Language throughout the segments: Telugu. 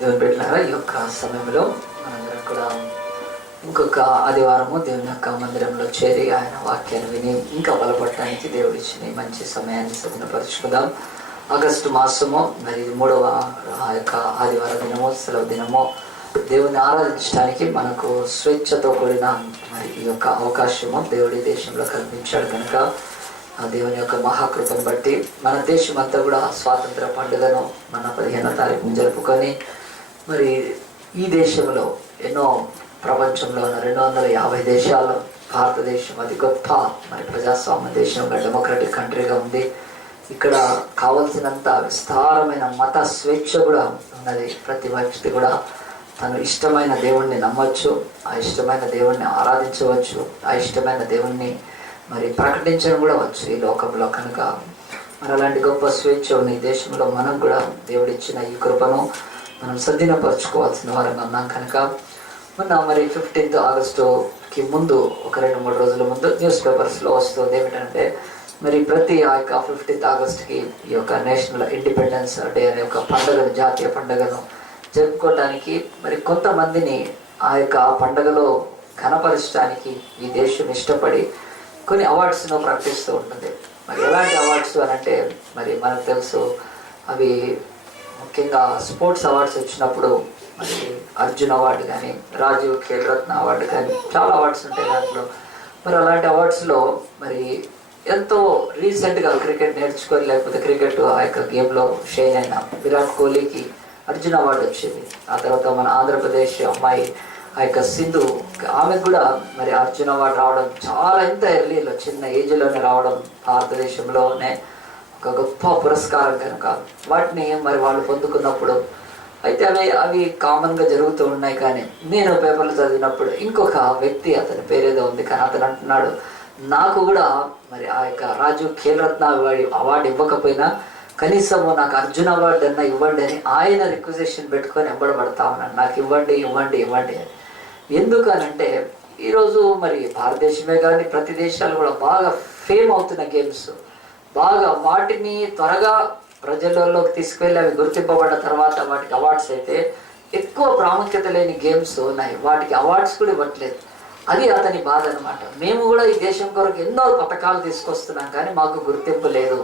దేవుని బిడ్డలారా, ఈ యొక్క సమయంలో మనందరం కూడా ఇంకొక ఆదివారము దేవుని యొక్క మందిరంలో చేరి ఆయన వాక్యాన్ని విని ఇంకా బలపడటానికి దేవుడు ఇచ్చిన మంచి సమయాన్ని సద్వినియోగపరుచుకుందాం. ఆగస్టు మాసము మరి 3వ ఆ యొక్క ఆదివార దినము, సెలవు దినము, దేవుని ఆరాధించడానికి మనకు స్వేచ్ఛతో కూడిన మరి ఈ యొక్క అవకాశము దేవుడి దేశంలో కల్పించాడు. కనుక ఆ దేవుని యొక్క మహాకృపను బట్టి మన దేశం అంతా కూడా స్వాతంత్ర పండుగను మన 15వ తారీఖున జరుపుకొని మరి ఈ దేశంలో ఎన్నో ప్రపంచంలో ఉన్న 250 దేశాల్లో భారతదేశం అతి గొప్ప మరి ప్రజాస్వామ్య దేశంగా డెమోక్రటిక్ కంట్రీగా ఉంది. ఇక్కడ కావలసినంత విస్తారమైన మత స్వేచ్ఛ కూడా ఉన్నది. ప్రతి వ్యక్తి కూడా తను ఇష్టమైన దేవుణ్ణి నమ్మచ్చు, ఆ ఇష్టమైన దేవుణ్ణి ఆరాధించవచ్చు, ఆ ఇష్టమైన దేవుణ్ణి మరి ప్రకటించడం కూడా వచ్చు ఈ లోకంలో. కనుక మరి అలాంటి గొప్ప స్వేచ్ఛ ఉన్న ఈ దేశంలో మనం కూడా దేవుడిచ్చిన ఈ కృపను మనం సద్వినియోగపరచుకోవాల్సిన వారంగా ఉన్నాం. కనుక మొన్న మరి 15th ఆగస్టుకి ముందు ఒక 2-3 రోజుల ముందు న్యూస్ పేపర్స్లో వస్తుంది ఏమిటంటే మరి ప్రతి ఆ యొక్క 15th ఆగస్టుకి ఈ యొక్క నేషనల్ ఇండిపెండెన్స్ డే అనే ఒక పండుగను, జాతీయ పండుగను జరుపుకోవటానికి మరి కొంతమందిని ఆ యొక్క పండుగలో ఘనపరచడానికి ఈ దేశం ఇష్టపడి కొన్ని అవార్డ్స్ను ప్రకటిస్తూ ఉంటుంది. మరి ఎలాంటి అవార్డ్స్ అని అంటే మరి మనకు తెలుసు, అవి ముఖ్యంగా స్పోర్ట్స్ అవార్డ్స్ వచ్చినప్పుడు మరి అర్జున్ అవార్డు కానీ, రాజీవ్ ఖేల్ రత్న అవార్డు కానీ, చాలా అవార్డ్స్ ఉంటాయి దాంట్లో. మరి అలాంటి అవార్డ్స్లో మరి ఎంతో రీసెంట్గా క్రికెట్ నేర్చుకొని లేకపోతే క్రికెట్ ఆ యొక్క గేమ్లో షైన్ అయిన విరాట్ కోహ్లీకి అర్జున్ అవార్డు వచ్చింది. ఆ తర్వాత మన ఆంధ్రప్రదేశ్ అమ్మాయి ఆ యొక్క సింధు, ఆమెకు కూడా మరి అర్జున్ అవార్డు రావడం చాలా ఎంత ఎర్లీలో చిన్న ఏజ్లోనే రావడం భారతదేశంలోనే ఒక గొప్ప పురస్కారం. కనుక వాటిని మరి వాళ్ళు పొందుకున్నప్పుడు అయితే అవి కామన్గా జరుగుతూ ఉన్నాయి. కానీ నేను పేపర్లు చదివినప్పుడు ఇంకొక వ్యక్తి, అతని పేరేదో ఉంది కానీ అతను అంటున్నాడు, నాకు కూడా మరి ఆ యొక్క రాజీవ్ ఖేల్ రత్న అవార్డు ఇవ్వకపోయినా కనీసం నాకు అర్జున్ అవార్డు అన్నా ఇవ్వండి అని ఆయన రిక్వెజేషన్ పెట్టుకొని ఎంబడబడతా ఉన్నాను, నాకు ఇవ్వండి ఇవ్వండి ఇవ్వండి అని. ఎందుకనంటే ఈరోజు మరి భారతదేశమే కానీ ప్రతి దేశాలు కూడా బాగా ఫేమ్ అవుతున్న గేమ్స్, బాగా వాటిని త్వరగా ప్రజలలోకి తీసుకువెళ్ళి అవి గుర్తింపబడ్డ తర్వాత వాటికి అవార్డ్స్ అయితే ఎక్కువ ప్రాముఖ్యత లేని గేమ్స్ ఉన్నాయి, వాటికి అవార్డ్స్ కూడా ఇవ్వట్లేదు. అది అతని బాధ అనమాట. మేము కూడా ఈ దేశం కొరకు ఎన్నో పథకాలు తీసుకొస్తున్నాం కానీ మాకు గుర్తింపు లేదు.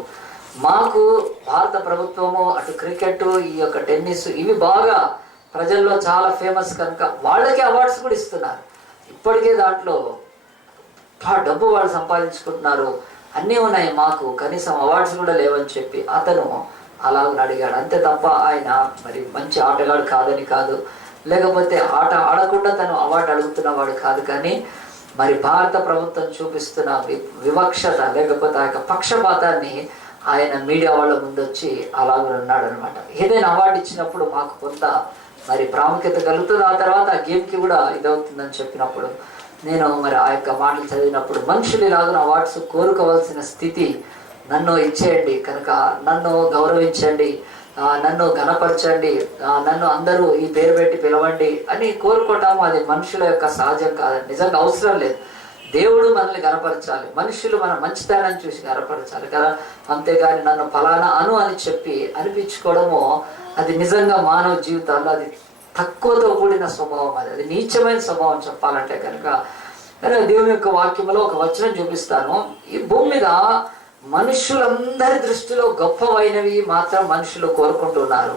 మాకు భారత ప్రభుత్వము అటు క్రికెట్, ఈ యొక్క టెన్నిస్ ఇవి బాగా ప్రజల్లో చాలా ఫేమస్ కనుక వాళ్ళకి అవార్డ్స్ కూడా ఇస్తున్నారు. ఇప్పటికే దాంట్లో డబ్బు వాళ్ళు సంపాదించుకుంటున్నారు, అన్నీ ఉన్నాయి, మాకు కనీసం అవార్డ్స్ కూడా లేవని చెప్పి అతను అలాగని అడిగాడు. అంతే తప్ప ఆయన మరి మంచి ఆటగాడు కాదని కాదు, లేకపోతే ఆట ఆడకుండా తను అవార్డు అడుగుతున్నవాడు కాదు. కానీ మరి భారత ప్రభుత్వం చూపిస్తున్న వివక్షత లేకపోతే ఆ యొక్క పక్షపాతాన్ని ఆయన మీడియా వాళ్ళ ముందు వచ్చి అలాగే అన్నాడు అనమాట. ఏదైనా అవార్డు ఇచ్చినప్పుడు మాకు కొంత మరి ప్రాముఖ్యత కలుగుతుంది, ఆ తర్వాత ఆ గేమ్కి కూడా ఇదవుతుందని చెప్పినప్పుడు నేను మరి ఆ యొక్క మాటలు చదివినప్పుడు మనుషులు ఇలాగున అవార్డ్స్ కోరుకోవాల్సిన స్థితి, నన్ను ఇచ్చేయండి, కనుక నన్ను గౌరవించండి, నన్ను ఘనపరచండి, నన్ను అందరూ ఈ పేరు పెట్టి పిలవండి అని కోరుకోవటం అది మనుషుల యొక్క సహజం కాదని, నిజంగా అవసరం లేదు. దేవుడు మనల్ని గనపరచాలి, మనుషులు మన మంచితనాన్ని చూసి గనపరచాలి కదా. అంతేగాని నన్ను ఫలానా అని చెప్పి అనిపించుకోవడము అది నిజంగా మానవ జీవితాల్లో అది తక్కువతో కూడిన స్వభావం, అది నీచమైన స్వభావం చెప్పాలంటే. కనుక దేవుని యొక్క వాక్యంలో ఒక వచనం చూపిస్తాను. ఈ భూమి మీద మనుషులందరి దృష్టిలో గొప్పవైనవి మాత్రం మనుషులు కోరుకుంటున్నారు.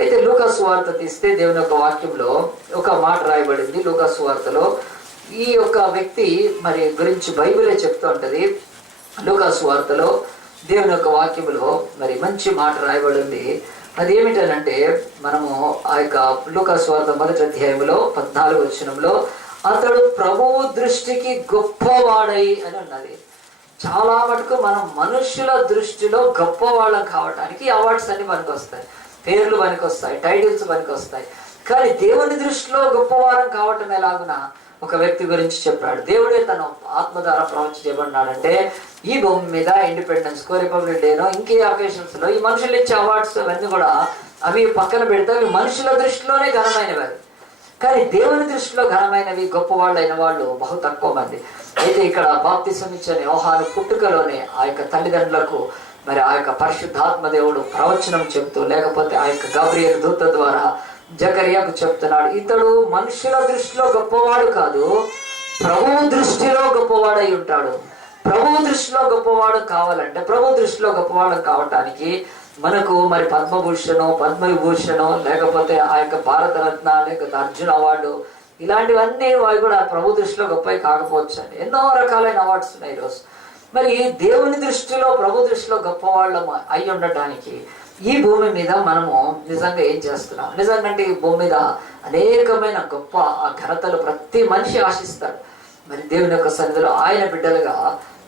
అయితే లూకా సువార్త తీస్తే దేవుని యొక్క వాక్యంలో ఒక మాట రాయబడింది. లూకా సువార్తలో ఈ యొక్క వ్యక్తి మరి గురించి బైబిలే చెప్తూ ఉంటది. లూకా సువార్తలో దేవుని యొక్క వాక్యంలో మరి మంచి మాట రాయబడింది. అది ఏమిటనంటే మనము ఆ యొక్క లూకా సువార్త 1వ అధ్యాయంలో 14వ వచనంలో అతడు ప్రభువు దృష్టికి గొప్పవాడై అని ఉన్నది. చాలా మటుకు మనం మనుషుల దృష్టిలో గొప్పవాళ్ళం కావడానికి అవార్డ్స్ అన్ని పనికొస్తాయి, పేర్లు పనికొస్తాయి, టైటిల్స్ పనికొస్తాయి. కానీ దేవుని దృష్టిలో గొప్పవారం కావటం ఎలాగున ఒక వ్యక్తి గురించి చెప్పాడు. దేవుడే తన ఆత్మ ద్వారా ప్రవచన చేయబడినాడంటే ఈ భూమి మీద ఇండిపెండెన్స్ కో, రిపబ్లిక్ డేనో, ఇంకే అకేషన్స్ లో ఈ మనుషులు ఇచ్చే అవార్డ్స్ అవన్నీ కూడా అవి పక్కన పెడితే అవి మనుషుల దృష్టిలోనే ఘనమైనవి. కానీ దేవుని దృష్టిలో ఘనమైనవి గొప్పవాళ్ళు అయిన వాళ్ళు బహు తక్కువ మంది. అయితే ఇక్కడ బాప్తిసం ఇచ్చే యోహాను పుట్టుకలోనే ఆ యొక్క తల్లిదండ్రులకు మరి ఆ యొక్క పరిశుద్ధాత్మ దేవుడు ప్రవచనం చెప్తూ, లేకపోతే ఆ యొక్క గబ్రియల్ దూత ద్వారా జకర్యాకు చెప్తున్నాడు, ఇతడు మనుషుల దృష్టిలో గొప్పవాడు కాదు, ప్రభువు దృష్టిలో గొప్పవాడై ఉంటాడు. ప్రభు దృష్టిలో గొప్పవాడు కావాలంటే, ప్రభు దృష్టిలో గొప్పవాడు కావటానికి మనకు మరి పద్మభూషణం, పద్మవిభూషణం, లేకపోతే ఆ యొక్క భారతరత్న, లేకపోతే అర్జున్ అవార్డు, ఇలాంటివన్నీ అవి కూడా ప్రభు దృష్టిలో గొప్పవి కాకపోవచ్చు అండి. ఎన్నో రకాలైన అవార్డ్స్ ఉన్నాయి ఈరోజు. మరి దేవుని దృష్టిలో, ప్రభు దృష్టిలో గొప్పవాళ్ళం అయి ఉండటానికి ఈ భూమి మీద మనము నిజంగా ఏం చేస్తున్నాం? నిజంగా ఈ భూమి మీద అనేకమైన గొప్ప ఘనతలు ప్రతి మనిషి ఆశిస్తాడు. మరి దేవుని యొక్క సన్నిధిలో ఆయన బిడ్డలుగా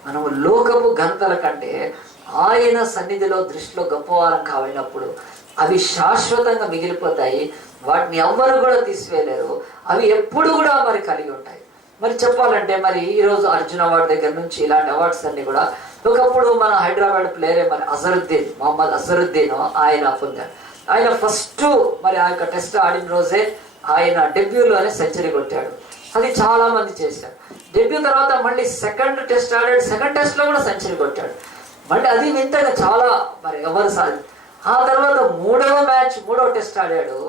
మనము లోకపు ఘనతల కంటే ఆయన సన్నిధిలో దృష్టిలో గొప్పవారం కావలినప్పుడు అవి శాశ్వతంగా మిగిలిపోతాయి. వాటిని ఎవ్వరు కూడా తీసివేయలేరు. అవి ఎప్పుడు కూడా మరి కలిగి ఉంటాయి. మరి చెప్పాలంటే మరి ఈరోజు అర్జున్ అవార్డు దగ్గర నుంచి ఇలాంటి అవార్డ్స్ అన్ని కూడా ఒకప్పుడు మన హైదరాబాద్ ప్లేయరే మరి అజరుద్దీన్, మొహమ్మద్ అజరుద్దీన్ ఆయన పొందాడు. ఆయన ఫస్ట్ మరి ఆ యొక్క టెస్ట్ ఆడిన రోజే ఆయన డెబ్యూలోనే సెంచరీ కొట్టాడు. అది చాలా మంది చేశారు. డెబ్యూ తర్వాత మళ్ళీ సెకండ్ టెస్ట్ ఆడాడు, సెకండ్ టెస్ట్ లో కూడా సెంచరీ కొట్టాడు. మళ్ళీ అది వింతగా చాలా మరి ఎవరు సాధి. ఆ తర్వాత మూడవ టెస్ట్ ఆడాడు,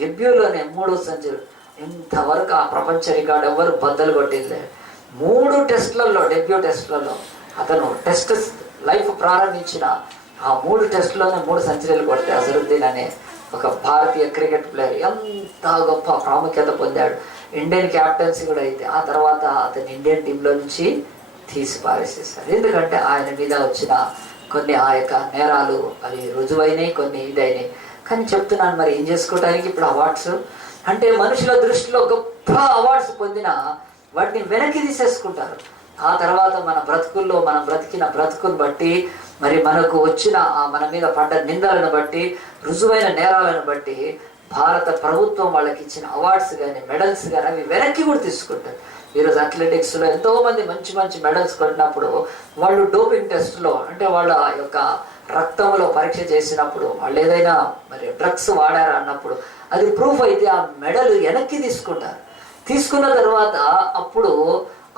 డెబ్యూలోనే 3వ సెంచరీ. ఇంతవరకు ఆ ప్రపంచ రికార్డు ఎవరు బద్దలు కొట్టింది. 3 టెస్ట్లలో, డెబ్యూ టెస్ట్లలో అతను టెస్ట్ లైఫ్ ప్రారంభించిన ఆ 3 టెస్ట్లోనే 3 సెంచరీలు కొడితే అజరుద్దీన్ అనే ఒక భారతీయ క్రికెట్ ప్లేయర్ ఎంత గొప్ప ప్రాముఖ్యత పొందాడు. ఇండియన్ క్యాప్టెన్సీ కూడా అయితే ఆ తర్వాత అతను ఇండియన్ టీంలో నుంచి తీసి పారేసేస్తారు. ఎందుకంటే ఆయన మీద వచ్చిన కొన్ని ఆ యొక్క నేరాలు అవి రుజువైనాయి, కొన్ని ఇదైనాయి. కానీ చెప్తున్నాను, మరి ఏం చేసుకోవడానికి ఇప్పుడు అవార్డ్స్ అంటే మనుషుల దృష్టిలో గొప్ప అవార్డ్స్ పొందిన వాటిని వెనక్కి తీసేసుకుంటారు. ఆ తర్వాత మన బ్రతుకుల్లో మనం బ్రతికిన బ్రతుకుని బట్టి, మరి మనకు వచ్చిన మన మీద పడ్డ నిందలను బట్టి, రుజువైన నేరాలను బట్టి భారత ప్రభుత్వం వాళ్ళకి ఇచ్చిన అవార్డ్స్ కానీ, మెడల్స్ కానీ అవి వెనక్కి కూడా తీసుకుంటారు. ఈరోజు అథ్లెటిక్స్లో ఎంతో మంది మంచి మంచి మెడల్స్ కొట్టినప్పుడు వాళ్ళు డోపింగ్ టెస్ట్లో, అంటే వాళ్ళ యొక్క రక్తంలో పరీక్ష చేసినప్పుడు వాళ్ళు ఏదైనా మరి డ్రగ్స్ వాడారా అన్నప్పుడు అది ప్రూఫ్ అయితే ఆ మెడల్ వెనక్కి తీసుకుంటారు. తీసుకున్న తర్వాత అప్పుడు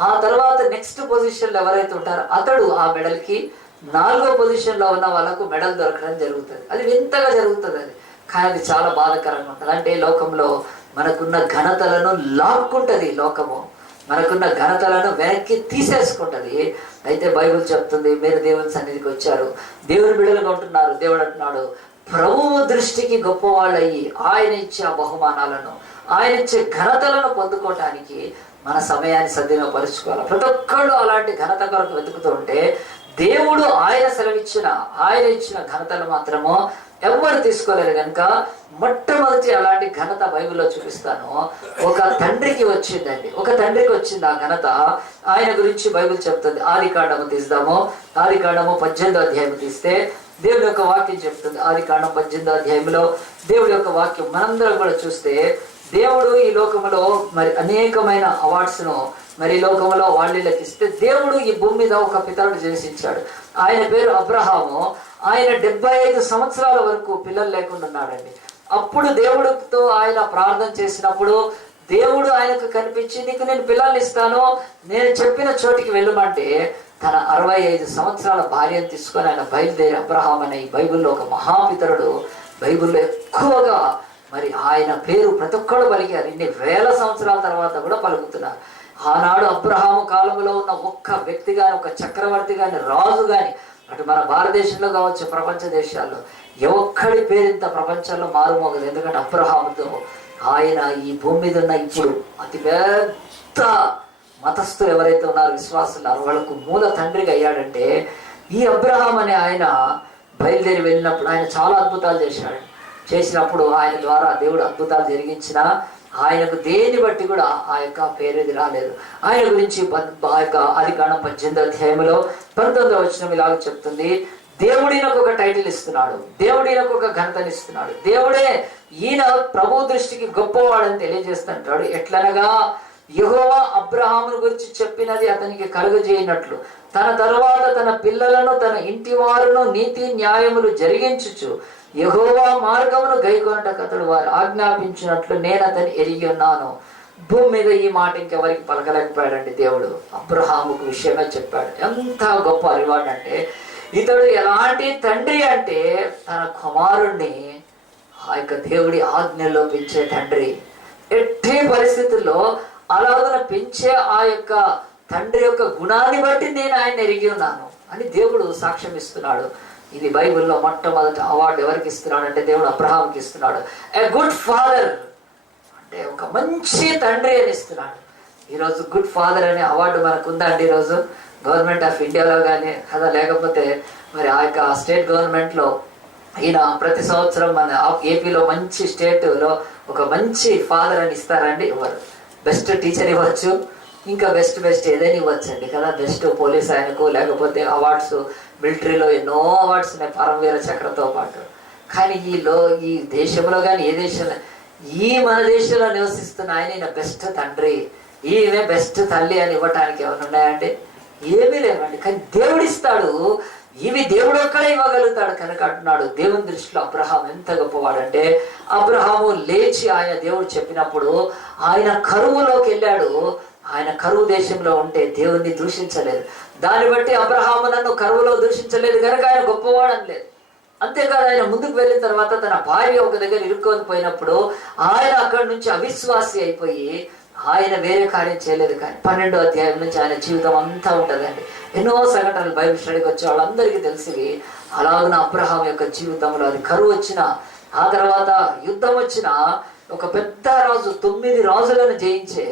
ఆ తర్వాత నెక్స్ట్ పొజిషన్లో ఎవరైతే ఉంటారో అతడు ఆ మెడల్కి 4వ పొజిషన్లో ఉన్న వాళ్ళకు మెడల్ దొరకడం జరుగుతుంది. అది వింతగా జరుగుతుంది. అది కానీ అది చాలా బాధాకరంగా ఉంటుంది. అంటే లోకంలో మనకున్న ఘనతలను లాక్కుంటుంది, లోకము మనకున్న ఘనతలను వెనక్కి తీసేసుకుంటుంది. అయితే బైబిల్ చెప్తుంది, మీరు దేవుని సన్నిధికి వచ్చారు, దేవుని బిడ్డలుగా ఉంటున్నారు. దేవుడు అంటున్నాడు, ప్రభువు దృష్టికి గొప్పవాళ్ళయ్యి ఆయన ఇచ్చే ఆ బహుమానాలను, ఆయన ఇచ్చే ఘనతలను పొందుకోవటానికి మన సమయాన్ని సద్వినియోగపరుచుకోవాలి. ప్రతి ఒక్కళ్ళు అలాంటి ఘనత కొరకు వెతుకుతూ ఉంటే దేవుడు ఆయన ఆయన ఇచ్చిన ఘనతలు మాత్రము ఎవరు తీసుకోలేరు. కనుక మొట్టమొదటి అలాంటి ఘనత బైబిల్లో చూపిస్తాను. ఒక తండ్రికి వచ్చిందండి, ఒక తండ్రికి వచ్చింది ఆ ఘనత. ఆయన గురించి బైబిల్ చెప్తుంది. ఆదికాండము తీద్దాము. ఆదికాండము 18వ అధ్యాయం తీస్తే దేవుడి యొక్క వాక్యం చెప్తుంది. ఆదికాండం 18వ అధ్యాయంలో దేవుడి యొక్క వాక్యం మనందరం కూడా చూస్తే, దేవుడు ఈ లోకంలో మరి అనేకమైన అవార్డ్స్ను మరి ఈ లోకంలో వాళ్ళకి ఇస్తే, దేవుడు ఈ భూమి మీద ఒక పితరుడు చేసి ఇచ్చాడు. ఆయన పేరు అబ్రహాము. ఆయన 75 సంవత్సరాల వరకు పిల్లలు లేకుండా ఉన్నాడండి. అప్పుడు దేవుడితో ఆయన ప్రార్థన చేసినప్పుడు దేవుడు ఆయనకు కనిపించి, నీకు నేను పిల్లల్ని ఇస్తాను, నేను చెప్పిన చోటికి వెళ్ళమంటే తన 65 సంవత్సరాల భార్యను తీసుకొని ఆయన బయలుదేరి, అబ్రహాం అనే ఈ బైబిల్లో ఒక మహాపితరుడు, బైబిల్లో ఎక్కువగా మరి ఆయన పేరు ప్రతి ఒక్కడు పలికారు. ఇన్ని వేల సంవత్సరాల తర్వాత కూడా పలుకుతున్నారు. ఆనాడు అబ్రహాము కాలంలో ఉన్న ఒక్క వ్యక్తి కానీ, ఒక చక్రవర్తి కానీ, రాజు కానీ, అటు మన భారతదేశంలో కావచ్చు, ప్రపంచ దేశాల్లో ఒక్కడి పేరింత ప్రపంచంలో మారుమోగదు. ఎందుకంటే అబ్రహాముతో ఆయన ఈ భూమి మీద ఉన్న ఇప్పుడు అతి పెద్ద మతస్థులు ఎవరైతే ఉన్నారో, విశ్వాసులు, వాళ్ళకు మూల తండ్రిగా అయ్యాడంటే ఈ అబ్రహాం అనే ఆయన బయలుదేరి వెళ్ళినప్పుడు ఆయన చాలా అద్భుతాలు చేసినప్పుడు ఆయన ద్వారా దేవుడు అద్భుతాలు జరిగించిన ఆయనకు దేని బట్టి కూడా ఆ యొక్క పేరేది రాలేదు. ఆయన గురించి ఆ యొక్క ఆదికాండం 18వ అధ్యాయంలో 19వ వచనం ఇలాగ చెప్తుంది, దేవుడినకు ఒక టైటిల్ ఇస్తున్నాడు, దేవుడినకు ఒక ఘనతనిస్తున్నాడు. దేవుడే ఈయన ప్రభు దృష్టికి గొప్పవాడని తెలియజేస్తుంటాడు. ఎట్లనగా యెహోవా అబ్రహామును గురించి చెప్పినది అతనికి కలుగజేయనట్లు తన తరువాత తన పిల్లలను తన ఇంటి వారును నీతి న్యాయములు జరిగించుచు యెహోవా మార్గమును గైకొనుటకు అతడు వారు ఆజ్ఞాపించినట్లు నేను అతన్ని ఎరిగి ఉన్నాను. భూమి మీద ఈ మాట ఇంకెవరికి పలకలేకపోయాడండి. దేవుడు అబ్రహాముకు విషయమే చెప్పాడు. ఎంత గొప్ప రివార్డ్ అంటే, ఇతడు ఎలాంటి తండ్రి అంటే తన కుమారుణ్ణి ఆ యొక్క దేవుడి ఆజ్ఞల్లో పెంచే తండ్రి. ఎట్టి పరిస్థితుల్లో అలాగన పెంచే ఆ యొక్క తండ్రి యొక్క గుణాన్ని బట్టి నేను ఆయన ఎరిగి ఉన్నాను అని దేవుడు సాక్ష్యం ఇస్తున్నాడు. ఇది బైబిల్లో మొట్టమొదటి అవార్డు ఎవరికి ఇస్తున్నాడు అంటే దేవుడు అబ్రహాంకి ఇస్తున్నాడు. ఏ గుడ్ ఫాదర్ అంటే ఒక మంచి తండ్రి అని ఇస్తున్నాడు. ఈరోజు గుడ్ ఫాదర్ అనే అవార్డు మనకు ఉందండి. ఈరోజు గవర్నమెంట్ ఆఫ్ ఇండియాలో కానీ కదా, లేకపోతే మరి ఆ యొక్క స్టేట్ గవర్నమెంట్లో ఈయన ప్రతి సంవత్సరం మన ఏపీలో మంచి స్టేట్లో ఒక మంచి ఫాదర్ అని ఇస్తారండి. ఇవ్వరు. బెస్ట్ టీచర్ ఇవ్వచ్చు, ఇంకా బెస్ట్ ఏదైనా ఇవ్వచ్చండి కదా. బెస్ట్ పోలీస్ ఆయనకు, లేకపోతే అవార్డ్స్ మిలిటరీలో ఎన్నో అవార్డ్స్ ఉన్నాయి పరమవీర చక్రతో పాటు. కానీ ఈ దేశంలో కానీ ఏ దేశంలో మన దేశంలో నివసిస్తున్న ఆయన బెస్ట్ తండ్రి, ఈమె బెస్ట్ తల్లి అని ఇవ్వటానికి ఏమైనా ఉన్నాయండి? ఏమీ లేవండి. కానీ దేవుడిస్తాడు. ఇవి దేవుడు ఒక్కడే ఇవ్వగలుగుతాడు కనుక అంటున్నాడు. దేవుని దృష్టిలో అబ్రహాం ఎంత గొప్పవాడంటే, అబ్రహాము లేచి ఆయన దేవుడు చెప్పినప్పుడు ఆయన కరువులోకి వెళ్ళాడు. ఆయన కరువు దేశంలో ఉంటే దేవుణ్ణి దూషించలేదు. దాన్ని బట్టి అబ్రహాము నన్ను కరువులో దూషించలేదు కనుక ఆయన గొప్పవాడు అనలేదు. అంతేకాదు, ఆయన ముందుకు వెళ్ళిన తర్వాత తన భార్య ఒక దగ్గర ఇరుక్కొని పోయినప్పుడు ఆయన అక్కడి నుంచి అవిశ్వాసి అయిపోయి ఆయన వేరే కార్యం చేయలేదు. కానీ 12వ అధ్యాయం నుంచి ఆయన జీవితం అంతా ఉంటుందండి. ఎన్నో సంఘటనలు బైబిల్ స్టడీకి వచ్చే వాళ్ళందరికీ తెలిసివి. అలాగున అబ్రహాం యొక్క జీవితంలో అది కరువు వచ్చినా, ఆ తర్వాత యుద్ధం వచ్చినా, ఒక పెద్ద రాజు 9 రాజులను జయించే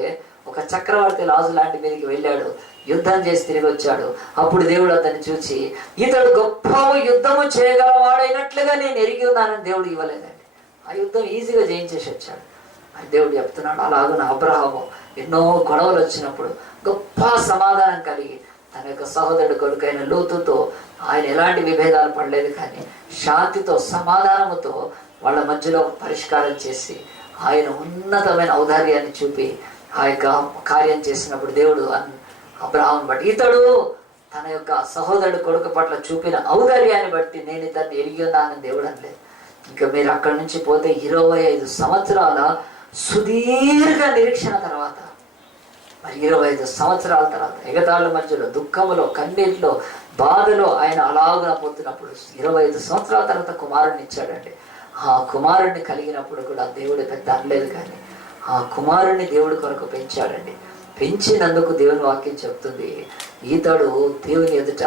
ఒక చక్రవర్తి రాజు లాంటి మీదకి వెళ్ళాడు. యుద్ధం చేసి తిరిగి వచ్చాడు. అప్పుడు దేవుడు అతన్ని చూసి, ఇతడు గొప్ప యుద్ధము చేయగలవాడైనట్లుగా నేను ఎరిగి ఉన్నానని దేవుడు ఇవ్వలేదండి. ఆ యుద్ధం ఈజీగా జయించేసి వచ్చాడు అని దేవుడు చెప్తున్నాడు. అలాగున అబ్రహాము ఎన్నో గొడవలు వచ్చినప్పుడు గొప్ప సమాధానం కలిగి తన యొక్క సహోదరుడు కొడుకైన లోతుతో ఆయన ఎలాంటి విభేదాలు పడలేదు, కానీ శాంతితో సమాధానముతో వాళ్ళ మధ్యలో పరిష్కారం చేసి ఆయన ఉన్నతమైన ఔదార్యాన్ని చూపి ఆ యొక్క కార్యం చేసినప్పుడు దేవుడు అబ్రహాం బట్టి, ఇతడు తన యొక్క సహోదరుడు కొడుకు పట్ల చూపిన ఔదార్యాన్ని బట్టి నేను ఇతన్ని ఎరిగి ఉన్నానని దేవుడు అనలేదు. ఇంకా మీరు అక్కడి నుంచి పోతే 25 సంవత్సరాల సుదీర్ఘ నిరీక్షణ తర్వాత, మరి 25 సంవత్సరాల తర్వాత ఎగతాళ్ళ మధ్యలో, దుఃఖములో, కన్నీటిలో, బాధలో ఆయన అలాగా పోతున్నప్పుడు 25 సంవత్సరాల తర్వాత కుమారుడిని ఇచ్చాడండి. ఆ కుమారుడిని కలిగినప్పుడు కూడా దేవుడు పెద్ద అనలేదు, కానీ ఆ కుమారుడిని దేవుడి కొరకు పెంచాడండి. పెంచినందుకు దేవుని వాక్యం చెప్తుంది, ఈతడు దేవుని ఎదుట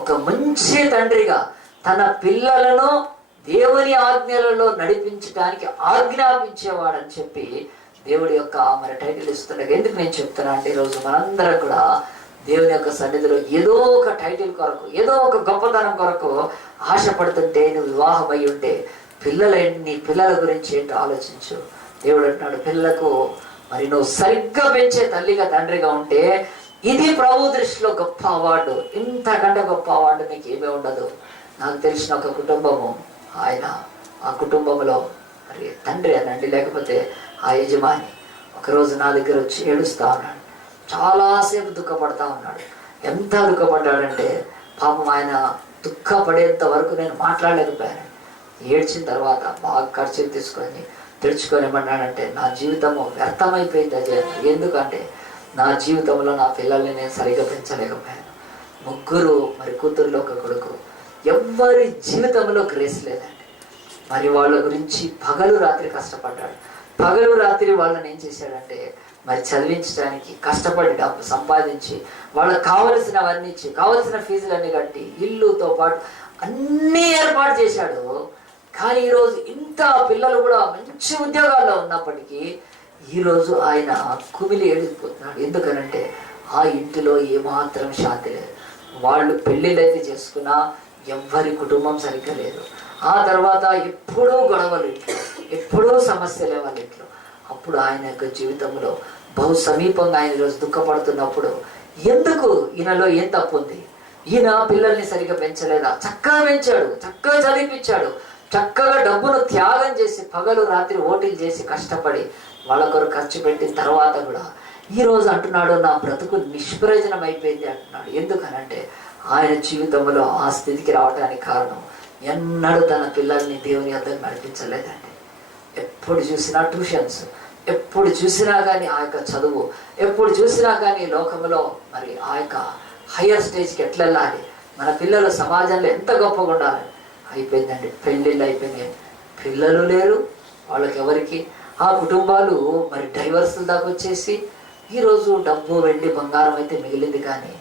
ఒక మంచి తండ్రిగా తన పిల్లలను దేవుని ఆజ్ఞలలో నడిపించడానికి ఆజ్ఞాపించేవాడని చెప్పి దేవుడి యొక్క మరి టైటిల్ ఇస్తున్నాడు. ఎందుకు నేను చెప్తున్నా అంటే, ఈరోజు మనందరం కూడా దేవుని యొక్క సన్నిధిలో ఏదో ఒక టైటిల్ కొరకు, ఏదో ఒక గొప్పతనం కొరకు ఆశపడుతుంటే, నువ్వు వివాహం అయి ఉంటే నీ పిల్లల గురించి ఏంటో ఆలోచించు. దేవుడు అంటున్నాడు, పిల్లలకు మరి నువ్వు సరిగ్గా పెంచే తల్లిగా తండ్రిగా ఉంటే ఇది ప్రభు దృష్టిలో గొప్ప అవార్డు. ఇంతకంటే గొప్ప అవార్డు మీకు ఏమీ ఉండదు. నాకు తెలిసిన ఒక కుటుంబము, ఆయన ఆ కుటుంబంలో మరి తండ్రి అనండి, లేకపోతే ఆ యజమాని ఒకరోజు నా దగ్గర వచ్చి ఏడుస్తా ఉన్నాడు. చాలాసేపు దుఃఖపడతా ఉన్నాడు. ఎంత దుఃఖపడ్డాడంటే పాపం ఆయన దుఃఖపడేంత వరకు నేను మాట్లాడలేకపోయాను. ఏడ్చిన తర్వాత బాగా ఖర్చులు తీసుకొని తెరుచుకొని ఏమన్నాడంటే, నా జీవితము వ్యర్థమైపోయింది అజయ్. ఎందుకంటే నా జీవితంలో నా పిల్లల్ని నేను సరిగ్గా పెంచలేకపోయాను. 3 మరి కూతురులో ఒక కొడుకు. ఎవ్వరి జీవితంలో గ్రేస్ లేదండి. మరి వాళ్ళ గురించి పగలు రాత్రి కష్టపడ్డాడు. పగలు రాత్రి వాళ్ళని ఏం చేశాడంటే, మరి చదివించడానికి కష్టపడి డబ్బు సంపాదించి వాళ్ళకి కావలసినవన్నీ ఇచ్చి, కావలసిన ఫీజులన్నీ కట్టి, ఇల్లుతో పాటు అన్నీ ఏర్పాటు చేశాడు. కానీ ఈరోజు ఇంత పిల్లలు కూడా మంచి ఉద్యోగాల్లో ఉన్నప్పటికీ ఈరోజు ఆయన కుమిలి ఏడిపోతున్నాడు. ఎందుకనంటే ఆ ఇంటిలో ఏమాత్రం శాంతి లేదు. వాళ్ళు పెళ్ళిళ్ళైతే చేసుకున్నా ఎవ్వరి కుటుంబం సరిగ్గా లేదు. ఆ తర్వాత ఎప్పుడూ గొడవలు ఇంట్లో, ఎప్పుడూ సమస్యలే వాళ్ళ ఇంట్లో. అప్పుడు ఆయన యొక్క జీవితంలో బహు సమీపంగా ఆయన ఈరోజు దుఃఖపడుతున్నప్పుడు, ఎందుకు ఈయనలో ఏం తప్పు ఉంది? ఈయన పిల్లల్ని సరిగ్గా పెంచలేదా? చక్కగా పెంచాడు, చక్కగా చదివిపించాడు, చక్కగా డబ్బును త్యాగం చేసి పగలు రాత్రి ఓటీలు చేసి కష్టపడి వాళ్ళ కొరకు ఖర్చు పెట్టిన తర్వాత కూడా ఈరోజు అంటున్నాడు, నా బ్రతుకు నిష్ప్రయోజనం అయిపోయింది అంటున్నాడు. ఎందుకనంటే ఆయన జీవితంలో ఆ స్థితికి రావడానికి కారణం, ఎన్నడూ తన పిల్లల్ని దేవుని వద్దకు నడిపించలేదండి. ఎప్పుడు చూసినా ట్యూషన్స్, ఎప్పుడు చూసినా కానీ ఆ యొక్క చదువు, ఎప్పుడు చూసినా కానీ లోకంలో మరి ఆ యొక్క హయ్యర్ స్టేజ్కి ఎట్లా వెళ్ళాలి, మన పిల్లలు సమాజంలో ఎంత గొప్పగా ఉండాలి. అయిపోయిందండి, పెళ్ళిళ్ళు అయిపోయినాయి, పిల్లలు లేరు వాళ్ళకి ఎవరికి. ఆ కుటుంబాలు మరి డైవర్స్ దాకా వచ్చేసి ఈరోజు డబ్బు వెండి బంగారం అయితే మిగిలింది, కానీ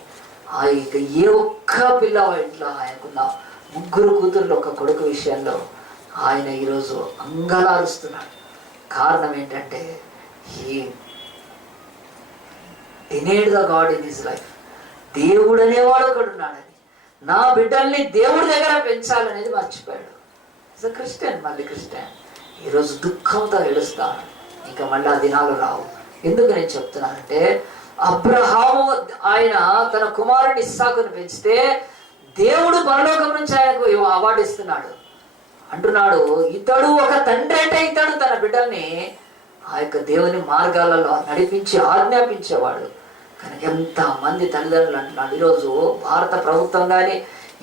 ఆ ఇక ఏ ఒక్క పిల్ల ఇంట్లో ఆయనకున్న 3 కూతుర్లు 1 కొడుకు విషయంలో ఆయన ఈరోజు అంగలారుస్తున్నాడు. కారణం ఏంటంటే he denied the God in his life. దేవుడు అనేవాడు ఒకడున్నాడని, నా బిడ్డల్ని దేవుడి దగ్గర పెంచాలనేది మర్చిపోయాడు. ఇస్ అ క్రిస్టియన్, మళ్ళీ క్రిస్టియన్. ఈరోజు దుఃఖంతో ఏడుస్తాను, ఇంకా మళ్ళీ ఆ దినాలు రావు. ఎందుకు నేను చెప్తున్నానంటే, అబ్రహాము ఆయన తన కుమారుని ఇస్సాకుని పెంచితే దేవుడు పరలోకం నుంచి ఆయనకు అవార్డు ఇస్తున్నాడు. అంటున్నాడు, ఇతడు ఒక తండ్రి అంటే ఇతడు తన బిడ్డల్ని ఆ యొక్క దేవుని మార్గాలలో నడిపించి ఆజ్ఞాపించేవాడు. కనుక ఎంతమంది తల్లిదండ్రులు అంటున్నాడు. ఈరోజు భారత ప్రభుత్వం కానీ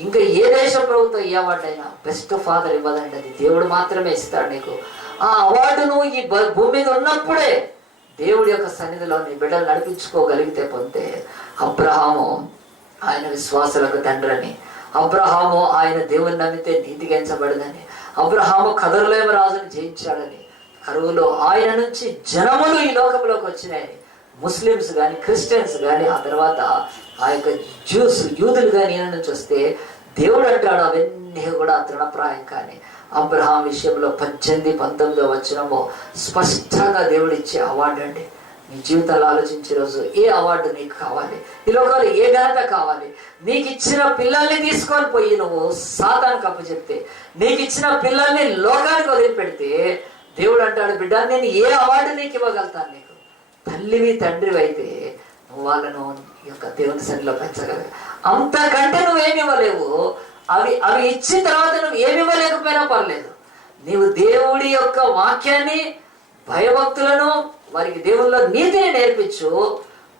ఇంకా ఏ దేశ ప్రభుత్వం ఏ అవార్డు అయినా బెస్ట్ ఫాదర్ ఇవ్వదండి, అది దేవుడు మాత్రమే ఇస్తాడు నీకు. ఆ అవార్డు నువ్వు ఈ భూమి మీద ఉన్నప్పుడే దేవుడి యొక్క సన్నిధిలో నీ బిడ్డలు నడిపించుకోగలిగితే పొందే. అబ్రహాము ఆయన విశ్వాసులకు తండ్రి అని, అబ్రహాము ఆయన దేవుని నమ్మితే నీతిగా ఎంచబడదని, అబ్రహాము కదరులేమ రాజుని జయించాడని, కరువులో ఆయన నుంచి జనములు ఈ లోకంలోకి వచ్చినాయని, ముస్లిమ్స్ కానీ క్రిస్టియన్స్ కానీ ఆ తర్వాత ఆ యొక్క యూదులు కానీ ఈయన నుంచి వస్తే దేవుడు అంటాడు అవన్నీ కూడా తృణప్రాయం. కానీ అబ్రహాం విషయంలో 18-19 వచనము స్పష్టంగా దేవుడు ఇచ్చే అవార్డు అండి. నీ జీవితాలు ఆలోచించే రోజు ఏ అవార్డు నీకు కావాలి, ఈ లోకంలో ఏ ఘనత కావాలి? నీకు ఇచ్చిన పిల్లల్ని తీసుకొని పోయి నువ్వు సాతానికి అప్పచెప్తే, నీకు ఇచ్చిన పిల్లల్ని లోకానికి వదిలిపెడితే దేవుడు అంటాడు, బిడ్డ నేను ఏ అవార్డు నీకు ఇవ్వగలుగుతాను? నీకు తల్లివి తండ్రివి అయితే నువ్వు వాళ్ళను ఈ యొక్క దేవుని సన్నిధిలో పెంచగలవు. అంతకంటే నువ్వేమి ఇవ్వలేవు. అవి ఇచ్చిన తర్వాత నువ్వు ఏమి ఇవ్వలేకపోయినా పర్లేదు. నీవు దేవుడి యొక్క వాక్యాన్ని, భయభక్తులను, వారికి దేవుళ్ళలో నీతిని నేర్పించు.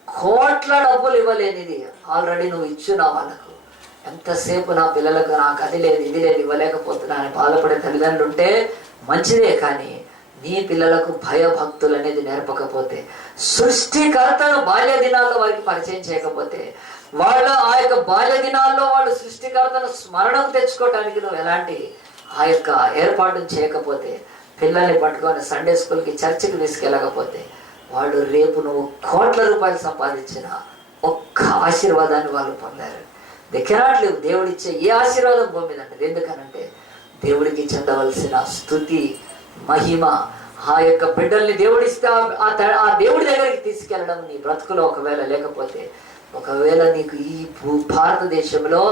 కోట్ల డబ్బులు ఇవ్వలేనిది ఆల్రెడీ నువ్వు ఇచ్చున్నా వాళ్ళకు. ఎంతసేపు నా పిల్లలకు నాకు అది లేదు ఇది లేదు ఇవ్వలేకపోతున్నా అని బాధపడే తల్లిదండ్రులు ఉంటే మంచిదే, కానీ నీ పిల్లలకు భయభక్తులు అనేది నేర్పకపోతే, సృష్టికర్తను బాల్య దినాల్లో వారికి పరిచయం చేయకపోతే, వాళ్ళు ఆ యొక్క బాల్య దినాల్లో వాళ్ళు సృష్టికర్తను స్మరణం తెచ్చుకోవటానికి నువ్వు ఎలాంటి ఆ యొక్క ఏర్పాటును చేయకపోతే, పిల్లల్ని పట్టుకొని సండే స్కూల్కి చర్చికి తీసుకెళ్ళకపోతే, వాళ్ళు రేపు నువ్వు కోట్ల రూపాయలు సంపాదించిన ఒక్క ఆశీర్వాదాన్ని వాళ్ళు పొందారు. They cannot live. దేవుడిచ్చే ఏ ఆశీర్వాదం భూమి మీద అంటే, ఎందుకనంటే దేవుడికి చెందవలసిన స్తుతి మహిమ ఆ యొక్క బిడ్డల్ని దేవుడిస్తే ఆ దేవుడి దగ్గరికి తీసుకెళ్ళడం నీ బ్రతుకులో ఒకవేళ లేకపోతే, ఒకవేళ నీకు ఈ భారతదేశంలో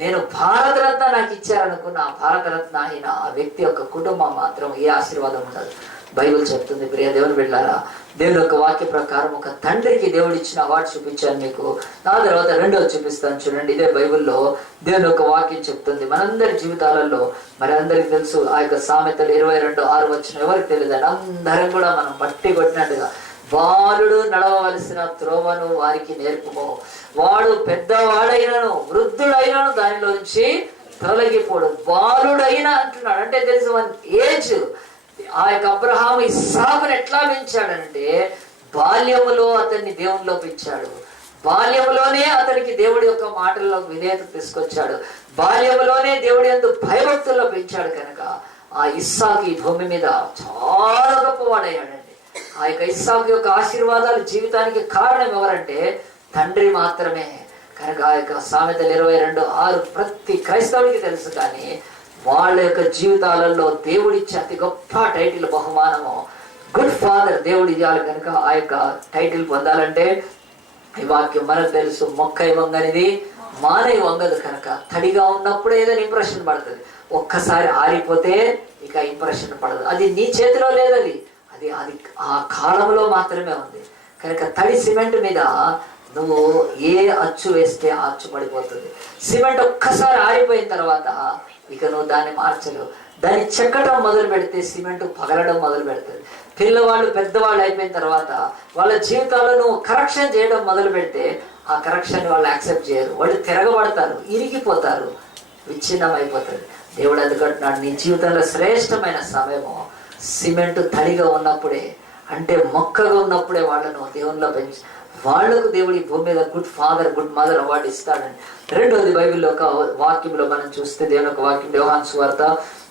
నేను భారతరత్న నాకు ఇచ్చారనుకున్న ఆ భారతరత్న అయిన ఆ వ్యక్తి యొక్క కుటుంబం మాత్రం ఏ ఆశీర్వాదం ఉండదు. బైబిల్ చెప్తుంది. ప్రియ దేవుని బిడ్డలారా, దేవుని యొక్క వాక్య ప్రకారం ఒక తండ్రికి దేవుడు ఇచ్చిన అవార్డు చూపించాను మీకు. నా తర్వాత రెండోది చూపిస్తాను చూడండి. ఇదే బైబిల్లో దేవుని యొక్క వాక్యం చెప్తుంది. మనందరి జీవితాలలో మరి అందరికి తెలుసు ఆ యొక్క సామెతలు 22:6 ఎవరికి తెలియదండి. అందరం కూడా మనం బట్టి కొట్టినట్టుగా, బాలుడు నడవవలసిన త్రోవను వారికి నేర్పుమో, వాడు పెద్దవాడైనను వృద్ధుడైనను దానిలో నుంచి తొలగిపోడు. బాలుడైనా అంటున్నాడు అంటే తెలిసి వన్ ఏజ్. ఆ యొక్క అబ్రహాము ఇస్సాకును ఎట్లా పెంచాడంటే, బాల్యములో అతన్ని దేవునిలో పెంచాడు. బాల్యములోనే అతనికి దేవుడి యొక్క మాటల్లో విధేయత తీసుకొచ్చాడు. బాల్యములోనే దేవుడి యందు భయభక్తుల్లో పెంచాడు. కనుక ఆ ఇస్సాకు ఈ భూమి మీద చాలా గొప్పవాడయ్యాడండి. ఆ యొక్క ఇస్సాకు యొక్క ఆశీర్వాదాలు జీవితానికి కారణం ఎవరంటే తండ్రి మాత్రమే. కనుక ఆ యొక్క సామెతలు 22:6 ప్రతి క్రైస్తవుడికి తెలుసు. కానీ వాళ్ళ యొక్క జీవితాలలో దేవుడిచ్చే అతి గొప్ప టైటిల్, బహుమానము గుడ్ ఫాదర్ దేవుడు ఇవ్వాలి. కనుక ఆ యొక్క టైటిల్ పొందాలంటే ఈ వాక్యం మనకు తెలుసు, మొక్కై వంగనిది మానై వంగదు. కనుక తడిగా ఉన్నప్పుడు ఏదైనా ఇంప్రెషన్ పడుతుంది, ఒక్కసారి ఆరిపోతే ఇక ఇంప్రెషన్ పడదు. అది నీ చేతిలో లేదు, అది ఆ కాలంలో మాత్రమే ఉంది. కనుక తడి సిమెంట్ మీద నువ్వు ఏ అచ్చు వేస్తే ఆ అచ్చు పడిపోతుంది. సిమెంట్ ఒక్కసారి ఆరిపోయిన తర్వాత ఇక నువ్వు దాన్ని మార్చలేవు. దాన్ని చెక్కడం మొదలు పెడితే సిమెంట్ పగలడం మొదలు పెడుతుంది. పిల్లవాళ్ళు పెద్దవాళ్ళు అయిపోయిన తర్వాత వాళ్ళ జీవితాల్లో నువ్వు కరెక్షన్ చేయడం మొదలు పెడితే ఆ కరెక్షన్ వాళ్ళు యాక్సెప్ట్ చేయరు. వాళ్ళు తిరగబడతారు, ఇరిగిపోతారు, విచ్ఛిన్నం అయిపోతుంది. దేవుడు అందుకంటున్నాడు, నీ జీవితంలో శ్రేష్టమైన సమయము సిమెంట్ తడిగా ఉన్నప్పుడే, అంటే మొక్కగా ఉన్నప్పుడే వాళ్ళను దేవునిలో పెంచి వాళ్లకు దేవుడు ఈ భూమి మీద good father good mother award ఇస్తాడని. రెండోది బైబిల్లో ఒక వాక్యంలో మనం చూస్తే దేవుని ఒక వాక్యం యోహాను సువార్త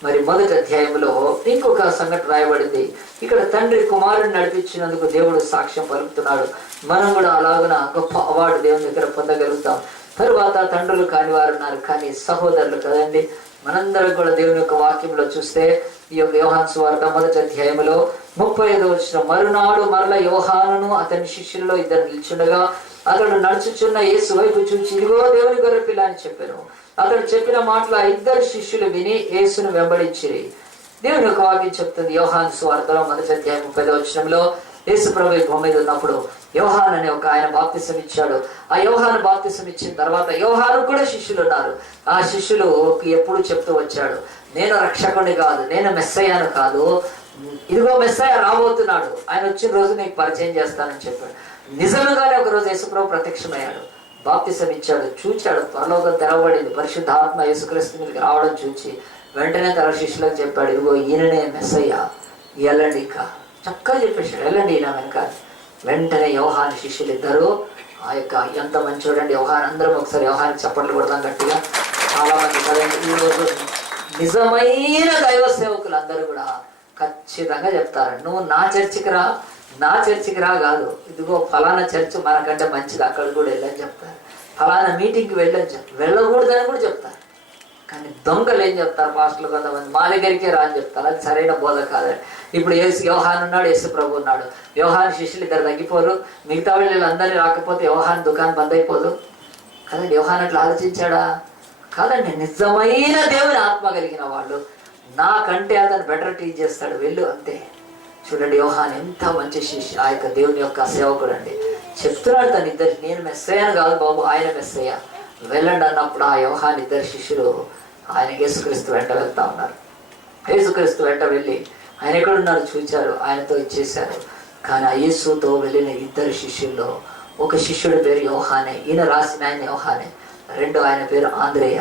మరి 1వ అధ్యాయంలో ఇంకొక సంఘటన రాయబడింది. ఇక్కడ తండ్రి కుమారుని నడిపించినందుకు దేవుడు సాక్ష్యం పలుకుతున్నాడు. మనం కూడా అలాగున గొప్ప అవార్డు దేవుని దగ్గర పొందగలుగుతాం. తరువాత తండ్రులు కాని వారు ఉన్నారు, కానీ సహోదరులు కదండి. మనందరం కూడా దేవుని యొక్క వాక్యంలో చూస్తే ఈ యొక్క యోహాను సువార్త 1వ అధ్యాయంలో 35వ వచనం, మరునాడు మరల యోహానును అతని శిష్యుల్లో ఇద్దరు నిల్చుండగా అతడు నడుచుచున్న యేసు వైపు చూచి ఇదిగో దేవుని గొర్రె పిల్ల అని చెప్పాను. అతడు చెప్పిన మాటలు ఆ ఇద్దరు శిష్యులు విని యేసును వెంబడించిరి. దేవుని యొక్క వాక్యం చెప్తుంది యోహాను సువార్తలో 1వ అధ్యాయం 30వ వచనంలో యేసు ప్రభు భూమి మీద ఉన్నప్పుడు యోహాను అనే ఒక ఆయన బాప్తిసం ఇచ్చాడు. ఆ యోహాను బాప్తిసం ఇచ్చిన తర్వాత యోహాను కూడా శిష్యులు ఉన్నారు. ఆ శిష్యులు ఎప్పుడు చెప్తూ వచ్చాడు, నేను రక్షకుని కాదు, నేను మెస్సయ్యాను కాదు, ఇదిగో మెస్సయ్య రాబోతున్నాడు, ఆయన వచ్చిన రోజు నీకు పరిచయం చేస్తానని చెప్పాడు. నిజంగానే ఒక రోజు యేసుప్రభు ప్రత్యక్షమయ్యాడు, బాప్తిసం ఇచ్చాడు, చూచాడు, పరలోకం తెరవబడింది, పరిశుద్ధాత్మ యేసుక్రీస్తు మీదకి రావడం చూచి వెంటనే తన శిష్యులకు చెప్పాడు, ఇదిగో ఈయననే మెస్సయ్య, వెళ్ళండి. ఇంకా చక్కగా చెప్పేశాడు, వెళ్ళండి ఈయన వెనక. వెంటనే యోహాను శిష్యులు ఇద్దరు ఆ యొక్క ఎంత మంచి చూడండి యోహాను, అందరం ఒకసారి యోహానికి చప్పట్లు కొడతాం గట్టిగా. చాలా మంది కదండి ఈరోజు నిజమైన దైవ సేవకులు అందరూ కూడా ఖచ్చితంగా చెప్తారు, నువ్వు నా చర్చికి రా, నా చర్చికి రా కాదు, ఇదిగో ఫలానా చర్చ్ మనకంటే మంచిది, అక్కడ కూడా వెళ్ళని చెప్తారు. ఫలానా మీటింగ్కి వెళ్ళని చెప్తారు, వెళ్ళకూడదని కూడా చెప్తారు. కానీ దొంగలు ఏం చెప్తారు, పాస్టర్లు కొంతమంది మా దగ్గరికే రా అని చెప్తారు. అది సరైన బోధ కాదండి. ఇప్పుడు యోహాను ఉన్నాడు, యేసు ప్రభు ఉన్నాడు, యోహాను శిష్యులు ఇద్దరు తగ్గిపోరు, మిగతా వీళ్ళు అందరినీ రాకపోతే యోహాను దుకాణం బంద్ అయిపోదు కదండి. యోహాను అట్లా ఆలోచించాడా? కాదండి. నిజమైన దేవుని ఆత్మ కలిగిన వాళ్ళు నాకంటే అతను బెటర్ టీచ్ చేస్తాడు, వెళ్ళు అంతే. చూడండి యోహాను ఎంత మంచి శిష్యు, ఆ యొక్క దేవుని యొక్క సేవకుడు అండి. చెప్తున్నాడు తను ఇద్దరు, నేను మెస్సయ్యాను కాదు బాబు, ఆయన మెస్సయ్య, వెళ్ళండి అన్నప్పుడు ఆ యోహాను ఇద్దరు శిష్యులు ఆయన యేసుక్రీస్తు వెంట వెళ్తా ఉన్నారు. యేసుక్రీస్తు వెంట వెళ్ళి ఆయన ఎక్కడున్నారు చూచారు, ఆయనతో ఇచ్చేశారు. కానీ ఆ యేసుతో వెళ్ళిన ఇద్దరు శిష్యుల్లో ఒక శిష్యుడి పేరు యోహానే, ఈయన రాసిన ఆయన యోహానే, రెండో ఆయన పేరు ఆంద్రేయ.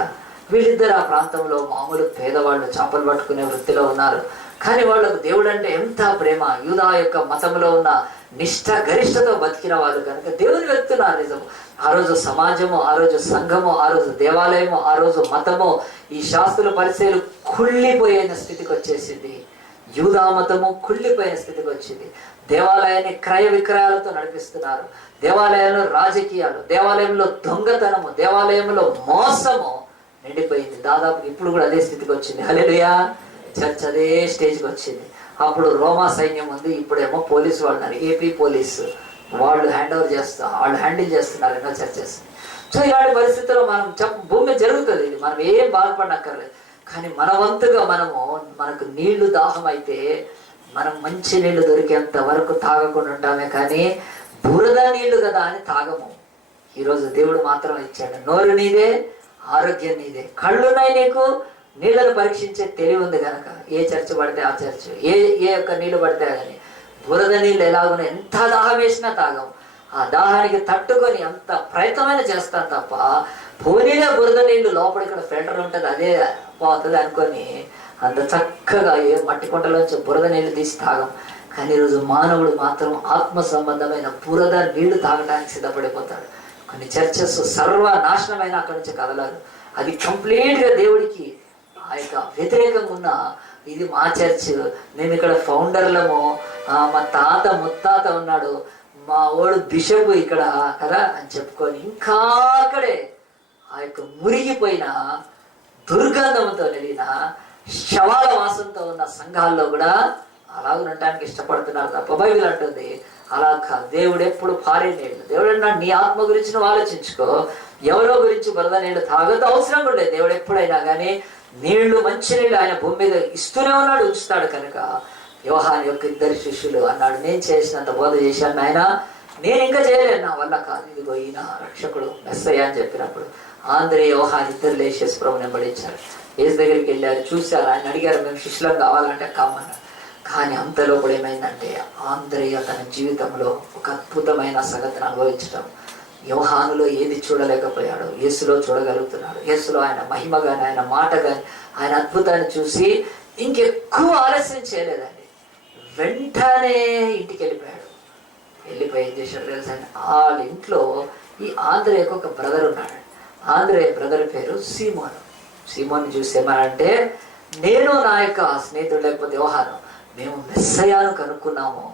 వీళ్ళిద్దరు ఆ ప్రాంతంలో మామూలు పేదవాళ్ళు, చేపలు పట్టుకునే వృత్తిలో ఉన్నారు. కానీ వాళ్ళకు దేవుడు అంటే ఎంత ప్రేమ, యూదా యొక్క మతంలో ఉన్న నిష్ఠ గరిష్టతో బతికిన వాళ్ళు కనుక దేవుని వెళ్తున్నారు. నిజము ఆ రోజు సమాజము, ఆ రోజు సంఘము, ఆ రోజు దేవాలయము, ఆ రోజు మతము, ఈ శాస్త్రుల పరిచయాలు కుళ్ళిపోయిన స్థితికి వచ్చేసింది. యూదా మతము కుళ్ళిపోయిన స్థితికి వచ్చింది. దేవాలయాన్ని క్రయ విక్రయాలతో నడిపిస్తున్నారు. దేవాలయంలో రాజకీయాలు, దేవాలయంలో దొంగతనము, దేవాలయంలో మోసము నిండిపోయింది. దాదాపు ఇప్పుడు కూడా అదే స్థితికి వచ్చింది. హల్లెలూయా. చర్చ్ అదే స్టేజ్కి వచ్చింది. అప్పుడు రోమా సైన్యం ఉంది, ఇప్పుడేమో పోలీసు వాళ్ళు ఉన్నారు, ఏపీ పోలీసు వాళ్ళు హ్యాండిల్ చేస్తున్నారు ఎన్నో చర్చెస్. సో ఇలాంటి పరిస్థితుల్లో మనం భూమి జరుగుతుంది, ఇది మనం ఏం బాధపడనక్కర్లేదు. కానీ మన వంతుగా మనకు నీళ్లు దాహం అయితే మనం మంచి నీళ్లు దొరికేంత వరకు తాగకుండా ఉంటామే, కానీ బురద నీళ్లు కదా అని తాగము. ఈరోజు దేవుడు మాత్రం ఇచ్చాడు, నోరు నీదే, ఆరోగ్యం నీదే, కళ్ళున్నాయి నీకు, నీళ్లను పరీక్షించే తెలివి ఉంది కనుక ఏ చర్చ పడితే ఆ చర్చ, ఏ యొక్క నీళ్లు పడితే కానీ బురద నీళ్ళు ఎలాగున్నా ఎంత దాహం వేసినా తాగము. ఆ దాహానికి తట్టుకొని అంత ప్రయత్నమైన చేస్తాం తప్ప పోనీలో బురద నీళ్లు లోపల ఇక్కడ ఫిల్టర్ ఉంటుంది అదే పోతుంది అనుకొని అంత చక్కగా ఏ మట్టి కుంటలోంచి బురద నీళ్లు తీసి తాగం. కానీ ఈరోజు మానవుడు మాత్రం ఆత్మ సంబంధమైన బురద నీళ్లు తాగడానికి సిద్ధపడిపోతాడు. కొన్ని చర్చెస్ సర్వనాశనమైన అక్కడి నుంచి కదలారు. అది కంప్లీట్గా దేవుడికి ఆ యొక్క వ్యతిరేకంగా ఉన్న ఇది మా చర్చ్, మేము ఇక్కడ ఫౌండర్లము, మా తాత ముత్తాత ఉన్నాడు, మా ఓడు బిషప్ ఇక్కడ కదా అని చెప్పుకొని ఇంకా అక్కడే ఆ యొక్క మురిగిపోయిన దుర్గంధంతో నిలిగిన శవాల వాసంతో ఉన్న సంఘాల్లో కూడా అలాగ ఉండటానికి ఇష్టపడుతున్నారు తప్ప బైబిల్ అంటుంది అలా కాదు. దేవుడు ఎప్పుడు పారే నీళ్ళు, దేవుడు అన్నాడు నీ ఆత్మ గురించి నువ్వు ఆలోచించుకో, ఎవరో గురించి బురద నీళ్ళు తాగదు అవసరం కూడా లేదు. దేవుడు ఎప్పుడైనా కానీ నీళ్లు, మంచి నీళ్ళు ఆయన భూమి మీద ఇస్తూనే ఉన్నాడు, ఉంచుతాడు. కనుక యోహాను యొక్క ఇద్దరు శిష్యులు అన్నాడు, నేను చేసినంత బోధ చేశాను ఆయన, నేను ఇంకా చేయలేను, నా వల్ల కాదు, ఇదిగో ఈయన రక్షకుడు మెస్సయ్య అని చెప్పినప్పుడు ఆంద్రేయ యోహాను ఇద్దరు లేచి యేసు ప్రభువుని వెంబడించారు. యేసు దగ్గరికి వెళ్ళారు, చూశారు, ఆయన అడిగారు మేము శిష్యులం కావాలంటే కమ్మన్నారు. కానీ అంత లోపల ఏమైందంటే ఆంద్రేయ తన జీవితంలో ఒక అద్భుతమైన సంగతిని అనుభవించడం, యోహానులో ఏది చూడలేకపోయాడు యేసులో చూడగలుగుతున్నాడు. యేసులో ఆయన మహిమ కానీ, ఆయన మాట కానీ, ఆయన అద్భుతాన్ని చూసి ఇంకెక్కువ ఆలస్యం చేయలేదండి, వెంటనే ఇంటికి వెళ్ళిపోయాడు. వెళ్ళిపోయి ఏం చేశాడు తెలుసా అండి, వాళ్ళ ఇంట్లో ఈ ఆంధ్రేయకు ఒక బ్రదర్ ఉన్నాడు. ఆంధ్రేయ బ్రదర్ పేరు సీమోను. సీమోని చూసేమనంటే, నేను నా యొక్క స్నేహితుడు లేకపోతే వ్యవహారం, మేము మెస్సయాను కనుక్కున్నాము.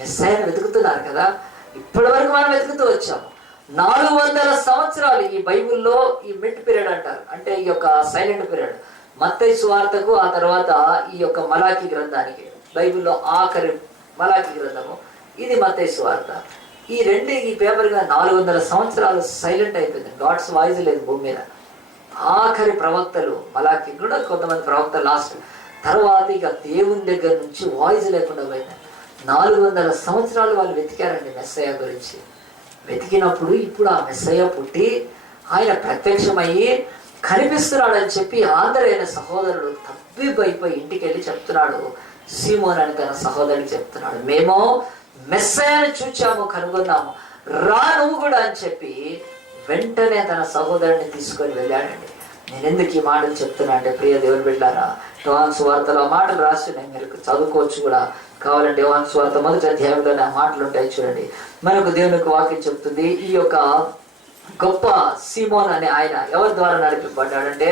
మెస్సయాను వెతుకుతున్నారు కదా, ఇప్పటి వరకు మనం వెతుకుతూ వచ్చాము. 400 సంవత్సరాలు ఈ బైబిల్లో ఈ మిడ్ పీరియడ్ అంటారు, అంటే ఈ యొక్క సైలెంట్ పీరియడ్. మత్తయి సువార్తకు, ఆ తర్వాత ఈ యొక్క మలాకి గ్రంథానికి, బైబిల్లో ఆఖరి మలాకి గ్రంథము, ఇది మత్తయి సువార్త. ఈ పేపర్గా 400 సంవత్సరాలు సైలెంట్ అయిపోయింది. గాడ్స్ వాయిస్ లేదు భూమి మీద. ఆఖరి ప్రవక్తలు మలాకి కూడా కొంతమంది ప్రవక్తలు లాస్ట్ తర్వాత ఇక దేవుని దగ్గర నుంచి వాయిస్ లేకుండా పోయింది. 400 సంవత్సరాలు వాళ్ళు వెతికారండి మెస్సయ్య గురించి. వెతికినప్పుడు ఇప్పుడు ఆ మెస్సయ్య పుట్టి ఆయన ప్రత్యక్షమయ్యి కనిపిస్తున్నాడని చెప్పి ఆంధ్రైన సహోదరుడు తబ్బిబ్బైపోయి ఇంటికి వెళ్ళి చెప్తున్నాడు. సీమోన్ అని తన సహోదరుడికి చెప్తున్నాడు, మేము మెస్సయ్యను చూచాము, కనుగొన్నాము, రా నువ్వు కూడా అని చెప్పి వెంటనే తన సహోదరుడిని తీసుకొని వెళ్ళాడండి. నేను ఎందుకు ఈ మాటలు చెప్తున్నా అంటే, ప్రియ దేవుని బిడ్డలారా, యోహాను సువార్తలో మాటలు రాస్తున్నాయి, మీరు చదువుకోవచ్చు కూడా కావాలంటే. యోహాను సువార్త 1వ అధ్యాయంలో ఆ మాటలు ఉంటాయి చూడండి. మనకు దేవునికి వాక్యం చెప్తుంది, ఈ యొక్క గొప్ప సీమోన్ అనే ఆయన ఎవరి ద్వారా నడిపింపబడ్డాడంటే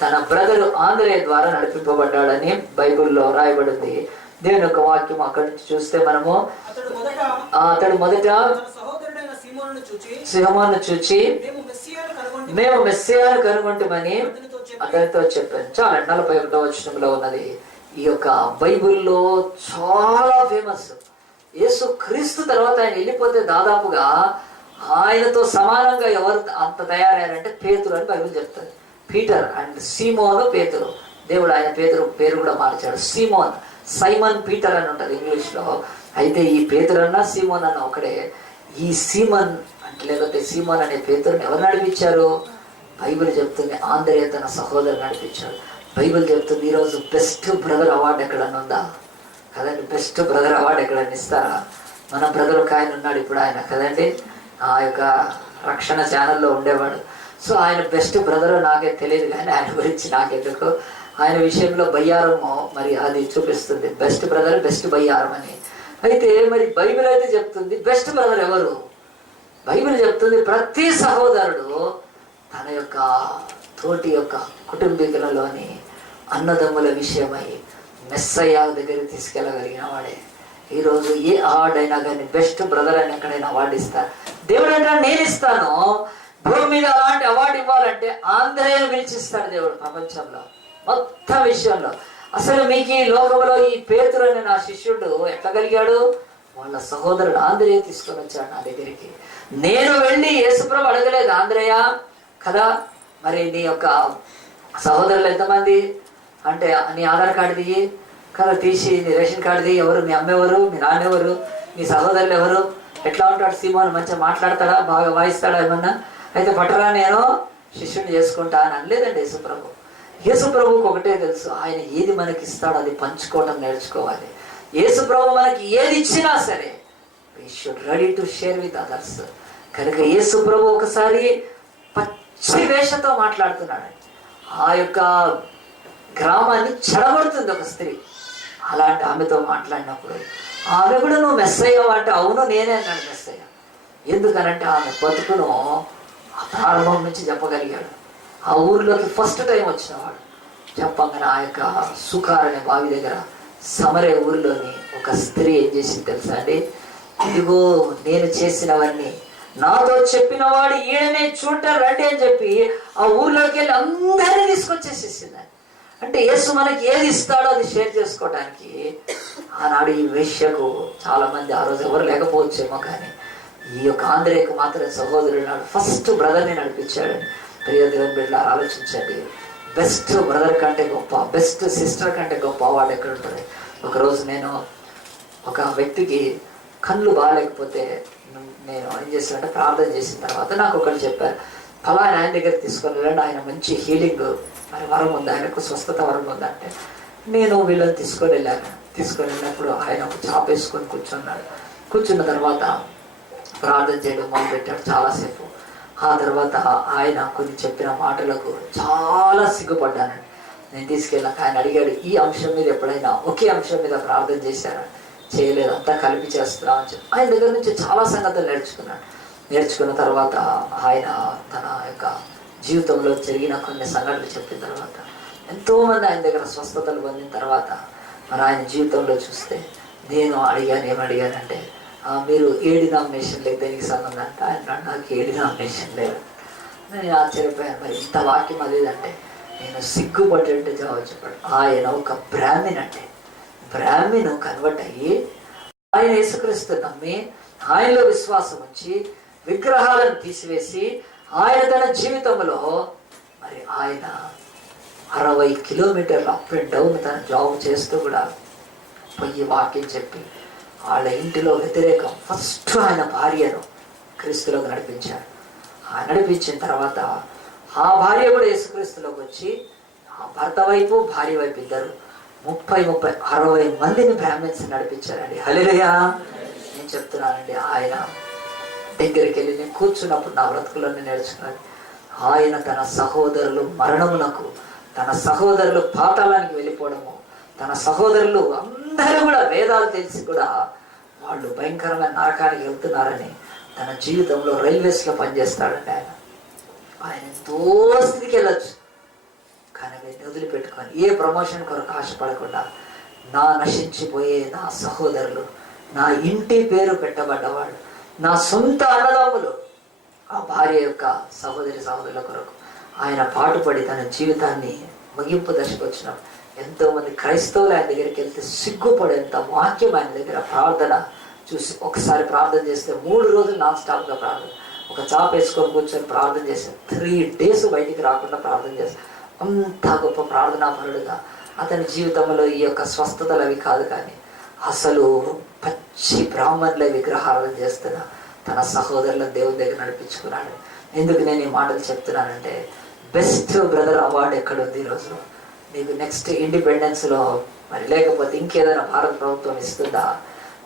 తన బ్రదరు ఆంధ్రేయ ద్వారా నడిపింపబడ్డాడని బైబిల్లో రాయబడింది. దేవుని యొక్క వాక్యం అక్కడి నుంచి చూస్తే మనము, అతడు మొదట సీమోను చూచి మేము మెస్సియాను కనుగొంటామని అతనితో చెప్పాను. చాలా 41వ వచనంలో ఉన్నది. ఈ యొక్క బైబిల్లో చాలా ఫేమస్. యేసు క్రీస్తు తర్వాత ఆయన వెళ్ళిపోతే దాదాపుగా ఆయనతో సమానంగా ఎవరు అంత తయారయ్యారంటే పేతురు అని బైబిల్ చెప్తుంది. పీటర్ అండ్ సీమోను పేతురు. దేవుడు ఆయన పేరు కూడా మార్చాడు. సీమోన్, సైమన్ పీటర్ అని ఉంటుంది ఇంగ్లీష్లో. అయితే ఈ పేతురు అన్న సీమోన్ అన్న ఒకడే. ఈ సీమన్ అంటే లేకపోతే సీమోన్ అనే పేతురుని ఎవరు నడిపించారు? బైబిల్ చెప్తుంది ఆంధ్రేయ తన సహోదరు నడిపించాడు. బైబిల్ చెప్తుంది ఈరోజు బెస్ట్ బ్రదర్ అవార్డు ఎక్కడన్నా ఉందా కదండి? బెస్ట్ బ్రదర్ అవార్డు ఎక్కడన్నా ఇస్తారా? మన బ్రదర్ ఒక ఆయన ఉన్నాడు ఇప్పుడు, ఆయన కదండి ఆ యొక్క రక్షణ ఛానల్లో ఉండేవాడు. సో ఆయన బెస్ట్ బ్రదర్ నాకే తెలియదు, కానీ ఆయన గురించి నాకెందుకు, ఆయన విషయంలో బయ్యారము మరి అది చూపిస్తుంది, బెస్ట్ బ్రదర్ బెస్ట్ బయ్యారం అని. అయితే మరి బైబిల్ అయితే చెప్తుంది బెస్ట్ బ్రదర్ ఎవరు? బైబిల్ చెప్తుంది ప్రతి సహోదరుడు తన యొక్క తోటి యొక్క కుటుంబీకులలోని అన్నదమ్ముల విషయమై మెస్సయ్య దగ్గరికి తీసుకెళ్ళగలిగిన వాడే. ఈరోజు ఏ అవార్డు అయినా కానీ బెస్ట్ బ్రదర్ అని ఎక్కడైనా అవార్డు ఇస్తారు. దేవుడు అంటే నేను ఇస్తాను. భూమి మీద అలాంటి అవార్డు ఇవ్వాలంటే ఆంధ్రేయను పిలిచిస్తాడు దేవుడు ప్రపంచంలో మొత్తం విషయంలో. అసలు మీకు ఈ లోకంలో ఈ పేతురు అనే నా శిష్యుడు ఎట్లా కలిగాడు? వాళ్ళ సహోదరుడు ఆంధ్రేయ తీసుకొని వచ్చాడు నా దగ్గరికి. నేను వెళ్ళి యేసుప్రభు అడగలేదు, ఆంధ్రేయ కదా మరి నీ యొక్క సహోదరులు ఎంతమంది అంటే నీ ఆధార్ కార్డు దిగి కదా, తీసి నీ రేషన్ కార్డు దిగి, ఎవరు మీ అమ్మెవరు, మీ నాన్నెవరు, నీ సహోదరులు ఎవరు, ఎట్లా ఉంటాడు సీమోన్, మంచిగా మాట్లాడతాడా, బాగా వాయిస్తాడా ఏమన్నా, అయితే పట్టరా నేను శిష్యుని చేసుకుంటా అని అనలేదండి యేసుప్రభు. యేసుప్రభుకి ఒకటే తెలుసు, ఆయన ఏది మనకి ఇస్తాడో అది పంచుకోవడం నేర్చుకోవాలి. యేసుప్రభు మనకి ఏది ఇచ్చినా సరే we should ready to share with others. కనుక యేసుప్రభు ఒకసారి పచ్చి వేషతో మాట్లాడుతున్నాడు. ఆ యొక్క గ్రామాన్ని చెడగొడుతుంది ఒక స్త్రీ. అలాంటి ఆమెతో మాట్లాడినప్పుడు ఆమె కూడా నువ్వు మెస్సయ్య అంటే అవును నేనే అన్నాడు మెస్సయ్య. ఎందుకనంటే ఆమె బతుకును ప్రారంభం నుంచి చెప్పగలిగాడు. ఆ ఊరిలోకి ఫస్ట్ టైం వచ్చినవాడు. చెప్పగానే ఆ యొక్క సుకార్ అనే బావి దగ్గర సమరే ఊరిలోని ఒక స్త్రీ ఏం చేసింది తెలుసా అండి? ఇదిగో నేను చేసినవన్నీ నాతో చెప్పిన వాడు ఈయననే చూడటం రండి అని చెప్పి ఆ ఊర్లోకి వెళ్ళి అందరినీ తీసుకొచ్చేసేసింది. అంటే యేసు మనకి ఏది ఇస్తాడో అది షేర్ చేసుకోవడానికి. ఆనాడు ఈ వేశ్యకు చాలా మంది ఆ రోజు ఎవరు లేకపోవచ్చేమో, కానీ ఈ యొక్క ఆంధ్రేయకు మాత్రం సహోదరుడు నాడు ఫస్ట్ బ్రదర్ని నడిపించాడని. ప్రియ దేవుని బిడ్డలారా ఆలోచించండి. బెస్ట్ బ్రదర్ కంటే గొప్ప, బెస్ట్ సిస్టర్ కంటే గొప్ప వాడు ఎక్కడ ఉంటుంది? ఒకరోజు నేను ఒక వ్యక్తికి కళ్ళు బాగాలేకపోతే నేను ఏం చేశానంటే ప్రార్థన చేసిన తర్వాత నాకు ఒకళ్ళు చెప్పారు, ఫలానా ఆయన దగ్గర తీసుకొని వెళ్ళండి, ఆయన మంచి హీలింగ్ మరి వరం ఉంది, ఆయనకు స్వస్థత వరం ఉందంటే నేను వీళ్ళని తీసుకొని వెళ్ళినప్పుడు ఆయన ఒక చాప వేసుకొని కూర్చున్నాడు. కూర్చున్న తర్వాత ప్రార్థన చేయడం మొదలుపెట్టాడు చాలాసేపు. ఆ తర్వాత ఆయన కొన్ని చెప్పిన మాటలకు చాలా సిగ్గుపడ్డానండి. నేను తీసుకెళ్ళాక ఆయన అడిగాడు, ఈ అంశం మీద ఎప్పుడైనా ఒకే అంశం మీద ప్రార్థన చేశారా? చేయలేదు, అంతా కలిపి చేస్తున్నా అని చెప్పి ఆయన దగ్గర నుంచి చాలా సంగతులు నేర్చుకున్నాడు. నేర్చుకున్న తర్వాత ఆయన తన యొక్క జీవితంలో జరిగిన కొన్ని సంఘటనలు చెప్పిన తర్వాత ఎంతోమంది ఆయన దగ్గర స్వస్థతలు పొందిన తర్వాత మరి ఆయన జీవితంలో చూస్తే నేను అడిగాను, ఏమడిగానంటే మీరు ఏ డినామినేషన్ లేదు దేనికి సంబంధం అంటే ఆయన నాకు ఏ డినామినేషన్ లేదు. నేను ఆశ్చర్యపోయాను, మరి ఇంత వాక్యం అదేదంటే నేను సిగ్గుపడేట్టు జవాబు చెప్పాడు. ఆయన ఒక బ్రాహ్మణ్ అంటే బ్రాహ్మణ్ కన్వర్ట్ అయ్యి ఆయన యేసుక్రీస్తు నమ్మి ఆయనలో విశ్వాసం ఉంచి విగ్రహాలను తీసివేసి ఆయన తన జీవితంలో మరి ఆయన 60 కిలోమీటర్లు అప్ అండ్ డౌన్ తన జాబ్ చేస్తూ కూడా పోయి వాక్యం చెప్పి వాళ్ళ ఇంటిలో వ్యతిరేకం ఫస్ట్ ఆయన భార్యను క్రీస్తులోకి నడిపించాడు. ఆ నడిపించిన తర్వాత ఆ భార్య కూడా యేసుక్రీస్తులోకి వచ్చి ఆ భర్త వైపు భార్య వైపు ఇద్దరు 60 మందిని బ్రాహ్మణ్స్ నడిపించారండి. హల్లెలూయా. నేను చెప్తున్నానండి, ఆయన దగ్గరికి వెళ్ళి నేను కూర్చున్నప్పుడు నా బ్రతుకులన్నీ నేర్చుకున్నాను. ఆయన తన సహోదరులు మరణమునకు, తన సహోదరులు పాతాళానికి వెళ్ళిపోవడము, తన సహోదరులు అందరూ కూడా వేదాలు తెలిసి కూడా వాళ్ళు భయంకరమైన నరకానికి వెళ్తున్నారని తన జీవితంలో రైల్వేస్లో పనిచేస్తాడండి. ఆయన ఎంతో స్థితికి వెళ్ళొచ్చు, కానీ వీటిని వదిలిపెట్టుకొని ఏ ప్రమోషన్ కొరకు ఆశపడకుండా నా నశించిపోయే నా సహోదరులు, నా ఇంటి పేరు పెట్టబడ్డవాళ్ళు, నా సొంత అన్నదమ్ములు, ఆ భార్య యొక్క సహోదరుల కొరకు ఆయన పాటుపడి తన జీవితాన్ని ముగింపు దశకు వచ్చినప్పుడు ఎంతోమంది క్రైస్తవులు ఆయన దగ్గరికి వెళ్తే సిగ్గుపడేంత వాక్యం ఆయన దగ్గర ప్రార్థన చూసి ఒకసారి ప్రార్థన చేస్తే 3 రోజులు నాన్ స్టాప్గా ప్రార్థన, ఒక చాప్ వేసుకొని కూర్చొని ప్రార్థన చేస్తే 3 days బయటికి రాకుండా ప్రార్థన చేస్తాను. అంత గొప్ప ప్రార్థనాపరుడుగా అతని జీవితంలో ఈ యొక్క స్వస్థతలు అవి కాదు, కానీ అసలు పచ్చి బ్రాహ్మణుల విగ్రహాలను చేస్తున్న తన సహోదరులను దేవుని దగ్గర నడిపించుకున్నాడు. ఎందుకు నేను ఈ మాటలు చెప్తున్నానంటే, బెస్ట్ బ్రదర్ అవార్డు ఎక్కడుంది ఈరోజు నీకు? నెక్స్ట్ ఇండిపెండెన్స్లో మరి లేకపోతే ఇంకేదైనా భారత ప్రభుత్వం ఇస్తుందా?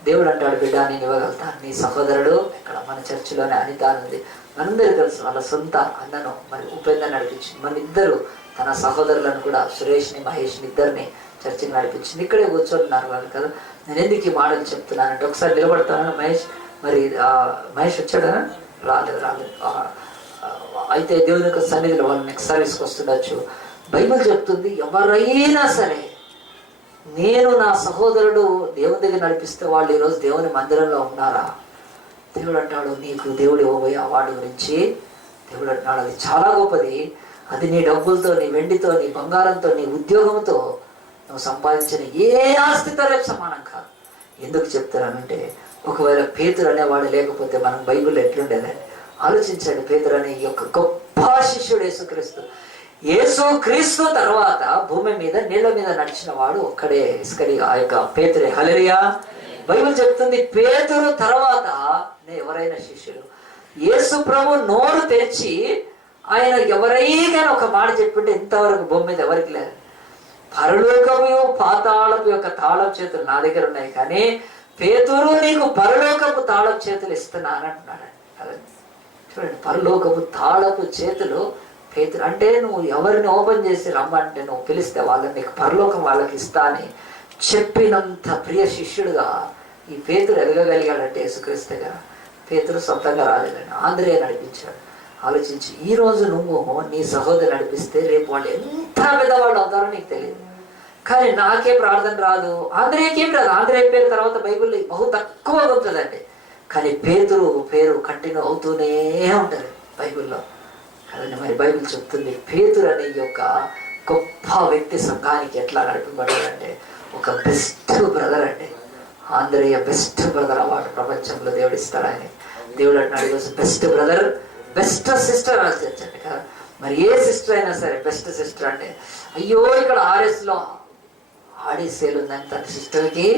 దేవుడు అంటాడు, బిడ్డ నేను ఇవ్వగలుగుతాను. నీ సహోదరుడు ఇక్కడ మన చర్చిలోనే అనిత ఉంది, మనందరికీ తెలుసు, వాళ్ళ సొంత అన్నను మరి ఉపేంద్ర నడిపించింది. మన ఇద్దరు తన సహోదరులను కూడా సురేష్ని మహేష్ని ఇద్దరిని చర్చిని నడిపించింది. ఇక్కడే కూర్చొని వాళ్ళు కదా. నేను ఎందుకు ఈ మాటలు చెప్తున్నానంటే, ఒకసారి నిలబడతాను. మహేష్ వచ్చాడా? రాలేదు. అయితే దేవుని యొక్క సన్నిధిలో వాళ్ళు నెక్స్ట్ సర్వీస్కి వస్తుండొచ్చు. బైబిల్ చెప్తుంది, ఎవరైనా సరే నేను నా సహోదరుడు దేవుని దగ్గర నడిపిస్తే వాళ్ళు ఈరోజు దేవుని మందిరంలో ఉన్నారా? దేవుడు అంటాడు, నీకు దేవుడు ఇవ్వబోయే అవార్డు గురించి దేవుడు అంటున్నాడు, అది చాలా గొప్పది. అది నీ డబ్బులతో, నీ వెండితో, నీ బంగారంతో, నీ ఉద్యోగంతో నువ్వు సంపాదించిన ఏ ఆస్తితో రేపు సమానం కాదు. ఎందుకు చెప్తున్నానంటే, ఒకవేళ పేతురు అనేవాడు లేకపోతే మనం బైబిల్ ఎట్లుండేదండి? ఆలోచించండి. పేతురు అనే ఈ యొక్క గొప్ప శిష్యుడు యేసుక్రీస్తు తర్వాత భూమి మీద నీళ్ళ మీద నడిచిన వాడు ఒక్కడే, ఆ యొక్క పేతురే. హల్లెలూయా. బైబిల్ చెప్తుంది, పేతురు తర్వాత ఎవరైనా శిష్యులు యేసు ప్రభు నోరు తెరిచి ఆయన ఎవరైనా ఒక మాట చెప్పింటే ఇంతవరకు భూమి మీద ఎవరికి లేదు. పరలోకము పాతాళపు యొక్క తాళం చేతులు నా దగ్గర ఉన్నాయి, కానీ పేతురు నీకు పరలోకపు తాళపు చేతులు ఇస్తున్నాను అంటున్నాడు. చూడండి, పరలోకపు తాళపు చేతులు పేతురు అంటే, నువ్వు ఎవరిని ఓపెన్ చేసి రమ్మంటే నువ్వు పిలిస్తే వాళ్ళని నీకు పరలోకం వాళ్ళకి ఇస్తా అని చెప్పినంత ప్రియ శిష్యుడుగా ఈ పేతురు ఎదగగలిగాడంటే యేసుక్రీస్తుగా. పేతురు సొంతంగా రాలేదండి, ఆంధ్రేయ నడిపించాడు. ఆలోచించి, ఈరోజు నువ్వు నీ సహోదరు నడిపిస్తే రేపు వాళ్ళు ఎంత పెద్దవాళ్ళు అవుతారో నీకు తెలియదు. కానీ నాకే ప్రార్థన రాదు, ఆంధ్రేయకేం రాదు. ఆంధ్రేయ పేరు తర్వాత బైబిల్లో బహు తక్కువ అవుతుందండి, కానీ పేతురు పేరు కంటిన్యూ అవుతూనే ఉంటుంది బైబిల్లో కదండి. మరి బైబిల్ చెప్తుంది, పేతురు అనే యొక్క గొప్ప వ్యక్తి సంఘానికి ఎట్లా నడిపబడ్డాడంటే, ఒక బెస్ట్ బ్రదర్ అండి. ఆంధ్రేయ బెస్ట్ బ్రదర్ అవార్డు ప్రపంచంలో దేవుడు ఇస్తాడు ఆయన. దేవుడు అంటున్నాడు, ఈరోజు బెస్ట్ బ్రదర్, బెస్ట్ సిస్టర్ ఆలోచించండి కదా. మరి ఏ సిస్టర్ అయినా సరే బెస్ట్ సిస్టర్ అంటే, అయ్యో ఇక్కడ RSలో ఆడి సేల్ ఉందని తన సిస్టర్కి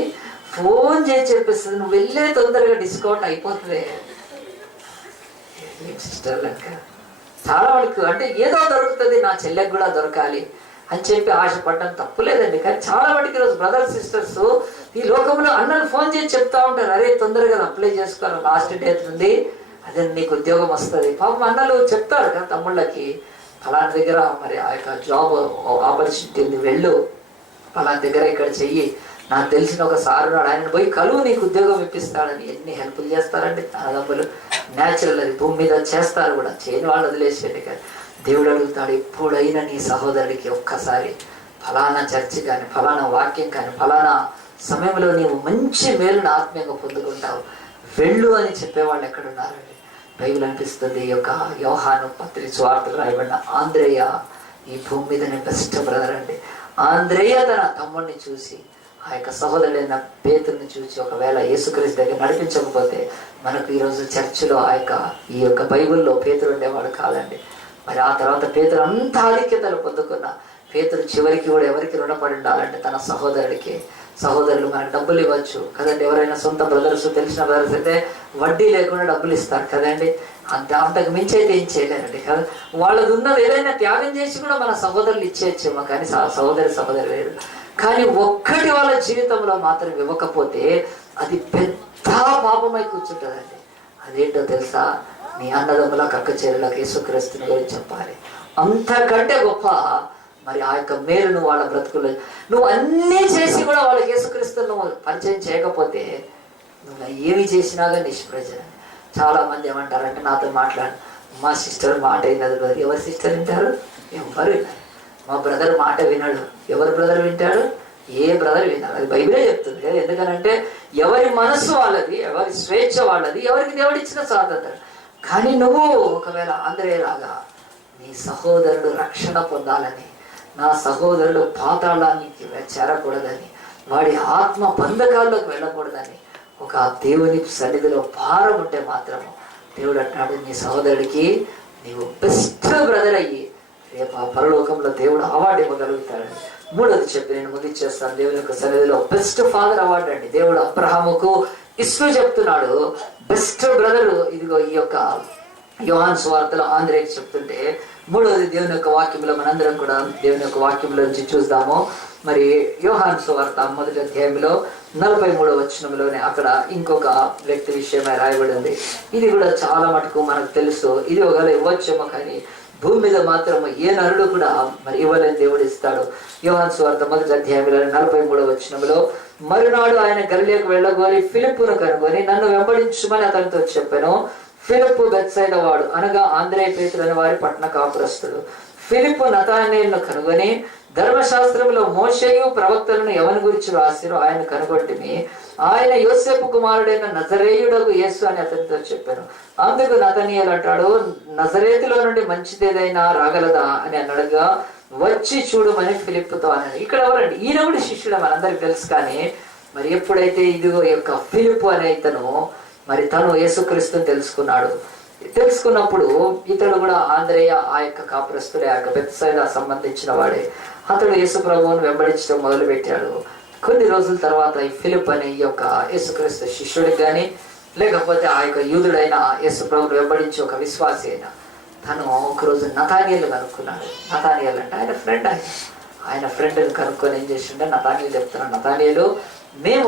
ఫోన్ చేసి చెప్పేస్తుంది, నువ్వు వెళ్ళే తొందరగా డిస్కౌంట్ అయిపోతుంది. సిస్టర్ లెక్క చాలా వాడికి అంటే ఏదో దొరుకుతుంది, నా చెల్లెకి కూడా దొరకాలి అని చెప్పి ఆశపడడం తప్పులేదండి. కానీ చాలా వాడికి ఈరోజు బ్రదర్స్ సిస్టర్స్ ఈ లోకంలో అన్నలు ఫోన్ చేసి చెప్తా ఉంటారు, అరే తొందరగా అప్లై చేసుకోవాలి, లాస్ట్ డేట్ ఉంది, అదే నీకు ఉద్యోగం వస్తుంది. పాపం అన్నలు చెప్తారు కదా తమ్ముళ్ళకి, ఫలానా దగ్గర మరి ఆ యొక్క జాబ్ ఆపర్చునిటీ ఉంది, వెళ్ళు, ఫలానా దగ్గర ఇక్కడ చెయ్యి, నాకు తెలిసిన ఒక సార్ ఉన్నాడు, ఆయన పోయి కలువు నీకు ఉద్యోగం ఇప్పిస్తాడని. ఎన్ని హెల్ప్లు చేస్తారండి అన్నదమ్ములు, న్యాచురల్ అది, భూమి మీద చేస్తారు కూడా, చేయని వాళ్ళు వదిలేసేయండి. కానీ దేవుడు అడుగుతాడు, ఎప్పుడైనా నీ సహోదరుడికి ఒక్కసారి ఫలానా చర్చి కానీ, ఫలానా వాక్యం కానీ, ఫలానా సమయంలో నీవు మంచి మేలును ఆత్మీయంగా పొందుకుంటావు, వెళ్ళు అని చెప్పేవాళ్ళు ఎక్కడున్నారండి? బైబిల్ అనిపిస్తుంది, ఈ యొక్క యోహాను పత్రిక సువార్తలు రాయబడిన ఆంద్రేయ ఈ భూమి మీదనే బెస్ట్ బ్రదర్ అండి. ఆంద్రేయ తన తమ్ముడిని చూసి, ఆ యొక్క సహోదరుడైన పేతురుని చూసి ఒకవేళ యేసుక్రీస్తు దగ్గర నడిపించకపోతే మనకు ఈరోజు చర్చిలో ఈ యొక్క బైబిల్లో పేతురు ఉండేవాడు కాదండి. మరి ఆ తర్వాత పేతురు అంత ఆధిక్యతలు పొందుకున్న పేతురు చివరికి కూడా ఎవరికి రుణపడి ఉండాలంటే తన సహోదరుడికి. సహోదరులు మనకు డబ్బులు ఇవ్వచ్చు కదండి, ఎవరైనా సొంత బ్రదర్స్, తెలిసిన బ్రదర్స్ అయితే వడ్డీ లేకుండా డబ్బులు ఇస్తారు కదండి. అంతకు మించి అయితే ఏం చేయలేరండి కదా. వాళ్ళది ఉన్నది ఏదైనా త్యాగం చేసి కూడా మన సహోదరులు ఇచ్చేయచ్చేమో, కానీ సహోదరు లేరు. కానీ ఒక్కటి వాళ్ళ జీవితంలో మాత్రం ఇవ్వకపోతే అది పెద్ద పాపమై కూర్చుంటుందండి. అదేంటో తెలుసా? నీ అన్నదమ్ముల కక్క చెరువులకు యేసుక్రీస్తుని గురించి చెప్పాలి. అంతకంటే గొప్ప మరి ఆ యొక్క మేలును వాళ్ళ బ్రతుకులు నువ్వు అన్నీ చేసి కూడా వాళ్ళకి యేసుక్రీస్తును పరిచయం చేయకపోతే నువ్వు ఏమి చేసినా కానీ నిష్ప్రయోజనం. చాలా మంది ఏమంటారంటే, నాతో మాట్లాడు, మా సిస్టర్ మాట వినదు. ఎవరి సిస్టర్ వింటారు? ఎవరు వినరు. మా బ్రదర్ మాట వినడు. ఎవరు బ్రదర్ వింటాడు? ఏ బ్రదర్ వినాలి? అది బైబిలే చెప్తుంది కదా. ఎందుకనంటే ఎవరి మనస్సు వాళ్ళది, ఎవరి స్వేచ్ఛ వాళ్ళది, ఎవరికి దేవుడు ఇచ్చిన స్వాతంత్రం. కానీ నువ్వు ఒకవేళ ఆంధ్రేయలాగా నీ సహోదరుడు రక్షణ పొందాలని, నా సహోదరుడు పాతాళానికి చేరకూడదని, వాడి ఆత్మ బంధకాల్లోకి వెళ్ళకూడదని ఒక దేవుని సన్నిధిలో భారం ఉంటే మాత్రము దేవుడు అంటున్నాడు, నీ సహోదరుడికి నీవు బెస్ట్ బ్రదర్ అయ్యి రేపు ఆ పరలోకంలో దేవుడు అవార్డు ఇవ్వగలుగుతాడని. మూడోది చెప్పి నేను ముగిచ్చేస్తాను. దేవుని యొక్క సన్నిధిలో బెస్ట్ ఫాదర్ అవార్డు అండి. దేవుడు అబ్రహాముకు ఇస్సు చెప్తున్నాడు, బెస్ట్ బ్రదరు ఇదిగో ఈ యొక్క యోహాను సువార్తలో ఆంధ్రేకి చెప్తుంటే, మూడోది దేవుని యొక్క వాక్యంలో మనందరం కూడా దేవుని యొక్క వాక్యంలో నుంచి చూద్దాము. మరి యోహాను సువార్త 1వ అధ్యాయంలో 43వ వచనంలోనే అక్కడ ఇంకొక వ్యక్తి విషయమే రాయబడి ఉంది. ఇది కూడా చాలా మటుకు మనకు తెలుసు. ఇది ఒకవేళ ఇవ్వచ్చేమో, కానీ భూమి మీద మాత్రం ఏ నరుడు కూడా మరి ఇవ్వలేని దేవుడు ఇస్తాడు. యోహాను సువార్త 1వ అధ్యాయంలో 43వ వచనంలో, మరునాడు ఆయన గలిలయకు వెళ్ళగోరి ఫిలిప్పును కనుగొని నన్ను వెంబడించుమని అతనితో చెప్పాను. ఫిలిప్పు బెత్సైదా వాడు, అనగా ఆంద్రేయ పేతురు అనే వారి పట్టణ కాపురస్తుడు. ఫిలిప్పు నతానేలును కనుగొని, ధర్మశాస్త్రంలో మోషేయు ప్రవక్తలను ఎవరి గురించి రాసిరో ఆయన కనుగొంటిమి, ఆయన యోసేపు కుమారుడైన నజరేయుడగు యేసు అని అతనితో చెప్పాను. అందుకు నతనీయులు అంటాడు, నజరేతులో నుండి మంచిదేదైనా రాగలదా అని అన్నడుగా, వచ్చి చూడమని ఫిలిప్పుతో అన్నాడు. ఇక్కడ ఎవరండి? ఈయన కూడా శిష్యుడు, మనందరికి తెలుసు. కానీ మరి ఎప్పుడైతే ఇదిగో యొక్క ఫిలిప్పు అనే ఇతను మరి తను యేసుక్రీస్తుని తెలుసుకున్నప్పుడు ఇతడు కూడా ఆంద్రేయ ఆ యొక్క కాపురస్తుడే, ఆ యొక్క బెత్సైదా సంబంధించిన వాడే. అతడు యేసు ప్రభువును వెంబడించడం మొదలు పెట్టాడు. కొన్ని రోజుల తర్వాత ఈ ఫిలిప్ అనే ఈ యొక్క యేసుక్రీస్తు శిష్యుడికి కానీ, లేకపోతే ఆ యొక్క యూదుడైన యేసు ప్రభువును వెంబడించి ఒక విశ్వాసి అయినా తను ఒకరోజు నతానియేలు కనుక్కున్నాడు. నతానియేలు అంటే ఆయన ఫ్రెండ్. ఆయన ఫ్రెండ్ని కనుక్కొని ఏం చేసిండే, నతానియేలు చెప్తున్నాడు, నతానియేలు మేము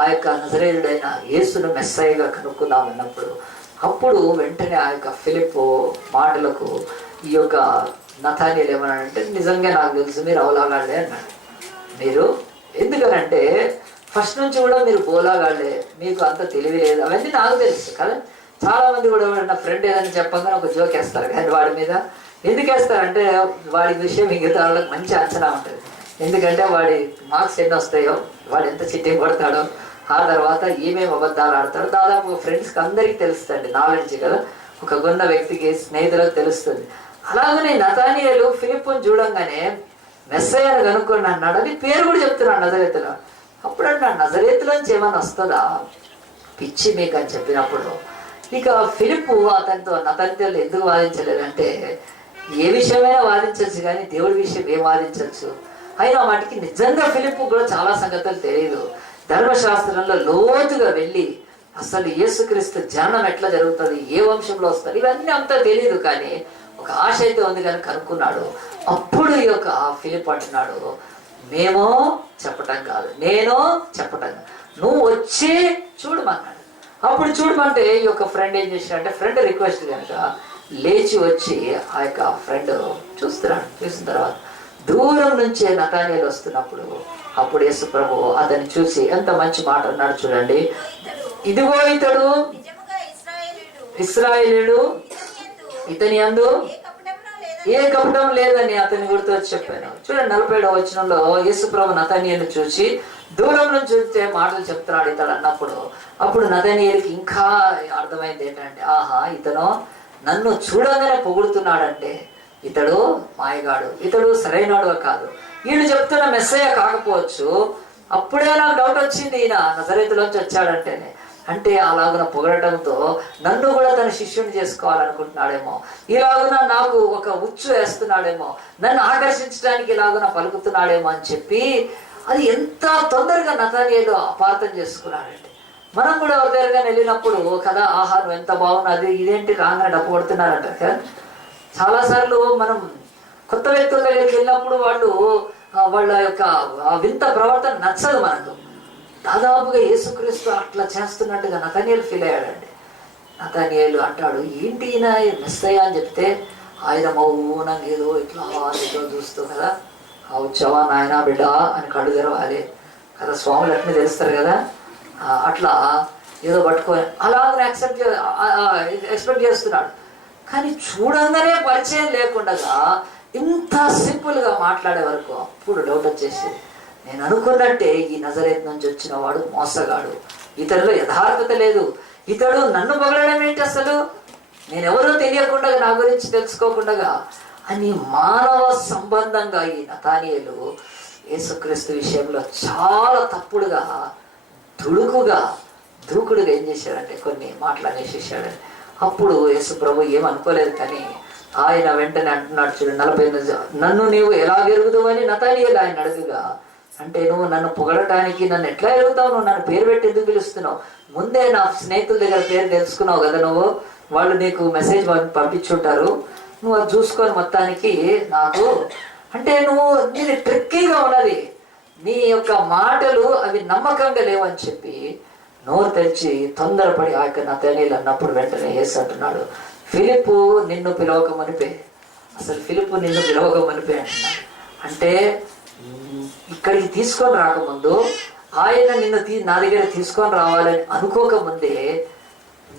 ఆ యొక్క నజరేయుడైన యేసును మెస్సయ్యగా కనుక్కున్నామన్నప్పుడు, అప్పుడు వెంటనే ఆ యొక్క ఫిలిప్పు మాటలకు ఈ యొక్క నతానియేలు ఏమన్నాడంటే, నిజంగా నాకు తెలుసు మీరు అవలాగాళ్లే అన్నాడు. మీరు ఎందుకనంటే ఫస్ట్ నుంచి కూడా మీరు బోలాగాళ్లే, మీకు అంత తెలివి లేదు, అవన్నీ నాకు తెలుసు కదా. చాలా మంది కూడా నా ఫ్రెండ్ ఏదని చెప్పగానే ఒక జోక్ వేస్తారు, కానీ వాడి మీద ఎందుకు వేస్తారంటే వాడి విషయం మిగతా వాళ్ళకి మంచి అంచనా ఉంటుంది. ఎందుకంటే వాడి మార్క్స్ ఎన్ని వస్తాయో, వాడు ఎంత చిట్టింగ్ కొడతాడో, ఆ తర్వాత ఏమేమి అబద్ధాలు ఆడతాడో దాదాపు ఫ్రెండ్స్కి అందరికీ తెలుస్తుంది. నాలెడ్జ్ కదా, ఒక కొన్న వ్యక్తికి స్నేహితులకు తెలుస్తుంది. అలాగనే నతానియేలు ఫిలిప్పుని చూడంగానే మెస్సయ్యను కనుక్కొని అన్నాడు అని పేరు కూడా చెప్తున్నాడు నజరేతులో. అప్పుడు అన్నాడు, నజరేతులోంచి ఏమన్నా వస్తుందా పిచ్చి మీకు అని చెప్పినప్పుడు ఇక ఫిలిప్పు అతనితో నతానియేలు ఎందుకు వాదించలేదంటే, ఏ విషయమైనా వాదించవచ్చు కానీ దేవుడి విషయం ఏం వాదించవచ్చు. అయినా వాటికి నిజంగా ఫిలిప్పు కూడా చాలా సంగతులు తెలియదు. ధర్మశాస్త్రంలో లోతుగా వెళ్ళి అసలు యేసుక్రీస్తు జననం ఎట్లా జరుగుతుంది, ఏ వంశంలో వస్తారు, ఇవన్నీ అంతా తెలియదు. కానీ ఒక ఆశ అయితే ఉంది కానీ కనుక్కున్నాడు. అప్పుడు ఈ యొక్క ఫిలిప్ అంటున్నాడు, మేమో చెప్పటం కాదు, నేను చెప్పటం, నువ్వు వచ్చి చూడమన్నాడు. అప్పుడు చూడమంటే ఈ యొక్క ఫ్రెండ్ ఏం చేశాడంటే, ఫ్రెండ్ రిక్వెస్ట్ కనుక లేచి వచ్చి ఆ యొక్క ఫ్రెండ్ చూస్తున్నాడు. చూసిన తర్వాత దూరం నుంచే నతానియేలు వస్తున్నప్పుడు అప్పుడు యేసు ప్రభు అతన్ని చూసి ఎంత మంచి మాట అన్నాడు చూడండి. ఇదిగో ఇతడు ఇశ్రాయేలీయుడు, ఇతని యందు ఏ కపటం లేదని అతని గుర్తు వచ్చి చెప్పాను. చూడండి 47వ వచనంలో యేసు ప్రభు నతనీయుని చూసి దూరం నుంచి చూస్తే మాటలు చెప్తున్నాడు ఇతడు అన్నప్పుడు, అప్పుడు నతనీయులకి ఇంకా అర్థమైంది ఏంటంటే, ఆహా ఇతను నన్ను చూడగానే పొగుడుతున్నాడంటే ఇతడు మాయగాడు, ఇతడు సరైనవాడు కాదు, వీళ్ళు చెప్తున్న మెస్సయ్య కాకపోవచ్చు. అప్పుడే నాకు డౌట్ వచ్చింది, ఈయన నజరేతులోంచి వచ్చాడంటేనే. అంటే అలాగున పొగడటంతో నన్ను కూడా తన శిష్యుని చేసుకోవాలనుకుంటున్నాడేమో, ఇలాగున నాకు ఒక ఉచ్చు వేస్తున్నాడేమో, నన్ను ఆకర్షించడానికి ఇలాగున పలుకుతున్నాడేమో అని చెప్పి అది ఎంత తొందరగా నతనీయులు అపార్థం చేసుకున్నాడండి. మనం కూడా ఎవరి దగ్గరగా వెళ్ళినప్పుడు కదా, ఆహా నువ్వు ఎంత బాగున్నది, ఇదేంటి రాగానే డబ్బు కొడుతున్నారంట కదా. చాలాసార్లు మనం కొత్త వ్యక్తుల దగ్గరికి వెళ్ళినప్పుడు వాళ్ళ యొక్క వింత ప్రవర్తన నచ్చదు మనకు. దాదాపుగా యేసుక్రీస్తు అట్లా చేస్తున్నట్టుగా నతనీయులు ఫీల్ అయ్యాడండి. నతనీయులు అంటాడు, ఏంటి ఈయన మెస్సయ్య అని చెప్తే ఆయన మౌనంగా ఏదో ఇట్లా ఏదో చూస్తూ కదా, వచ్చావా నాయన బిడ్డ అని కళ్ళు తెరవాలి కదా, స్వాములు అట్నే తెలుస్తారు కదా, అట్లా ఏదో పట్టుకొని అలాగే ఎక్స్పెక్ట్ చేస్తున్నాడు. కానీ చూడంగానే పరిచయం లేకుండా ఇంత సింపుల్గా మాట్లాడే వరకు అప్పుడు డౌట్ వచ్చేసి, నేను అనుకున్నట్టే ఈ నజరేతు నుంచి వచ్చిన వాడు మోసగాడు, ఇతరులో యథార్థత లేదు, ఇతడు నన్ను పొగడడం ఏంటి అసలు, నేనెవరో తెలియకుండా నా గురించి తెలుసుకోకుండా అని మానవ సంబంధంగా ఈ నతనీయులు యేసుక్రీస్తు విషయంలో చాలా తప్పుడుగా దూకుడుగా ఏం చేశాడంటే కొన్ని మాటలు అనేసేసాడని. అప్పుడు యేసు ప్రభు ఏమనుకోలేదు, కానీ ఆయన వెంటనే అంటున్నాడు చూడండి 48, నన్ను నీవు ఎలా ఎరుగుతావు అని నతనీయులు ఆయన అడుగుగా, అంటే నువ్వు నన్ను పొగడటానికి నన్ను ఎట్లా ఎరుగుతావు, నువ్వు నన్ను పేరు పెట్టి ఎందుకు పిలుస్తున్నావు, ముందే నా స్నేహితుల దగ్గర పేరు తెలుసుకున్నావు కదా, నువ్వు వాళ్ళు నీకు మెసేజ్ పంపించుంటారు, నువ్వు అది చూసుకొని మొత్తానికి నాకు అంటే నీది ట్రిక్కీగా ఉన్నది, నీ యొక్క మాటలు అవి నమ్మకంగా లేవని చెప్పి నోరు తెరిచి తొందరపడి ఆ యొక్క నతనీయులు అన్నప్పుడు వెంటనే యేసు అంటున్నాడు, ఫిలిప్పు నిన్ను పిలవకమనిపే, అసలు ఫిలిప్పు నిన్ను పిలవకమనిపే అంటున్నాడు. అంటే ఇక్కడికి తీసుకొని రాకముందు ఆయన నిన్ను నా దగ్గర తీసుకొని రావాలని అనుకోకముందే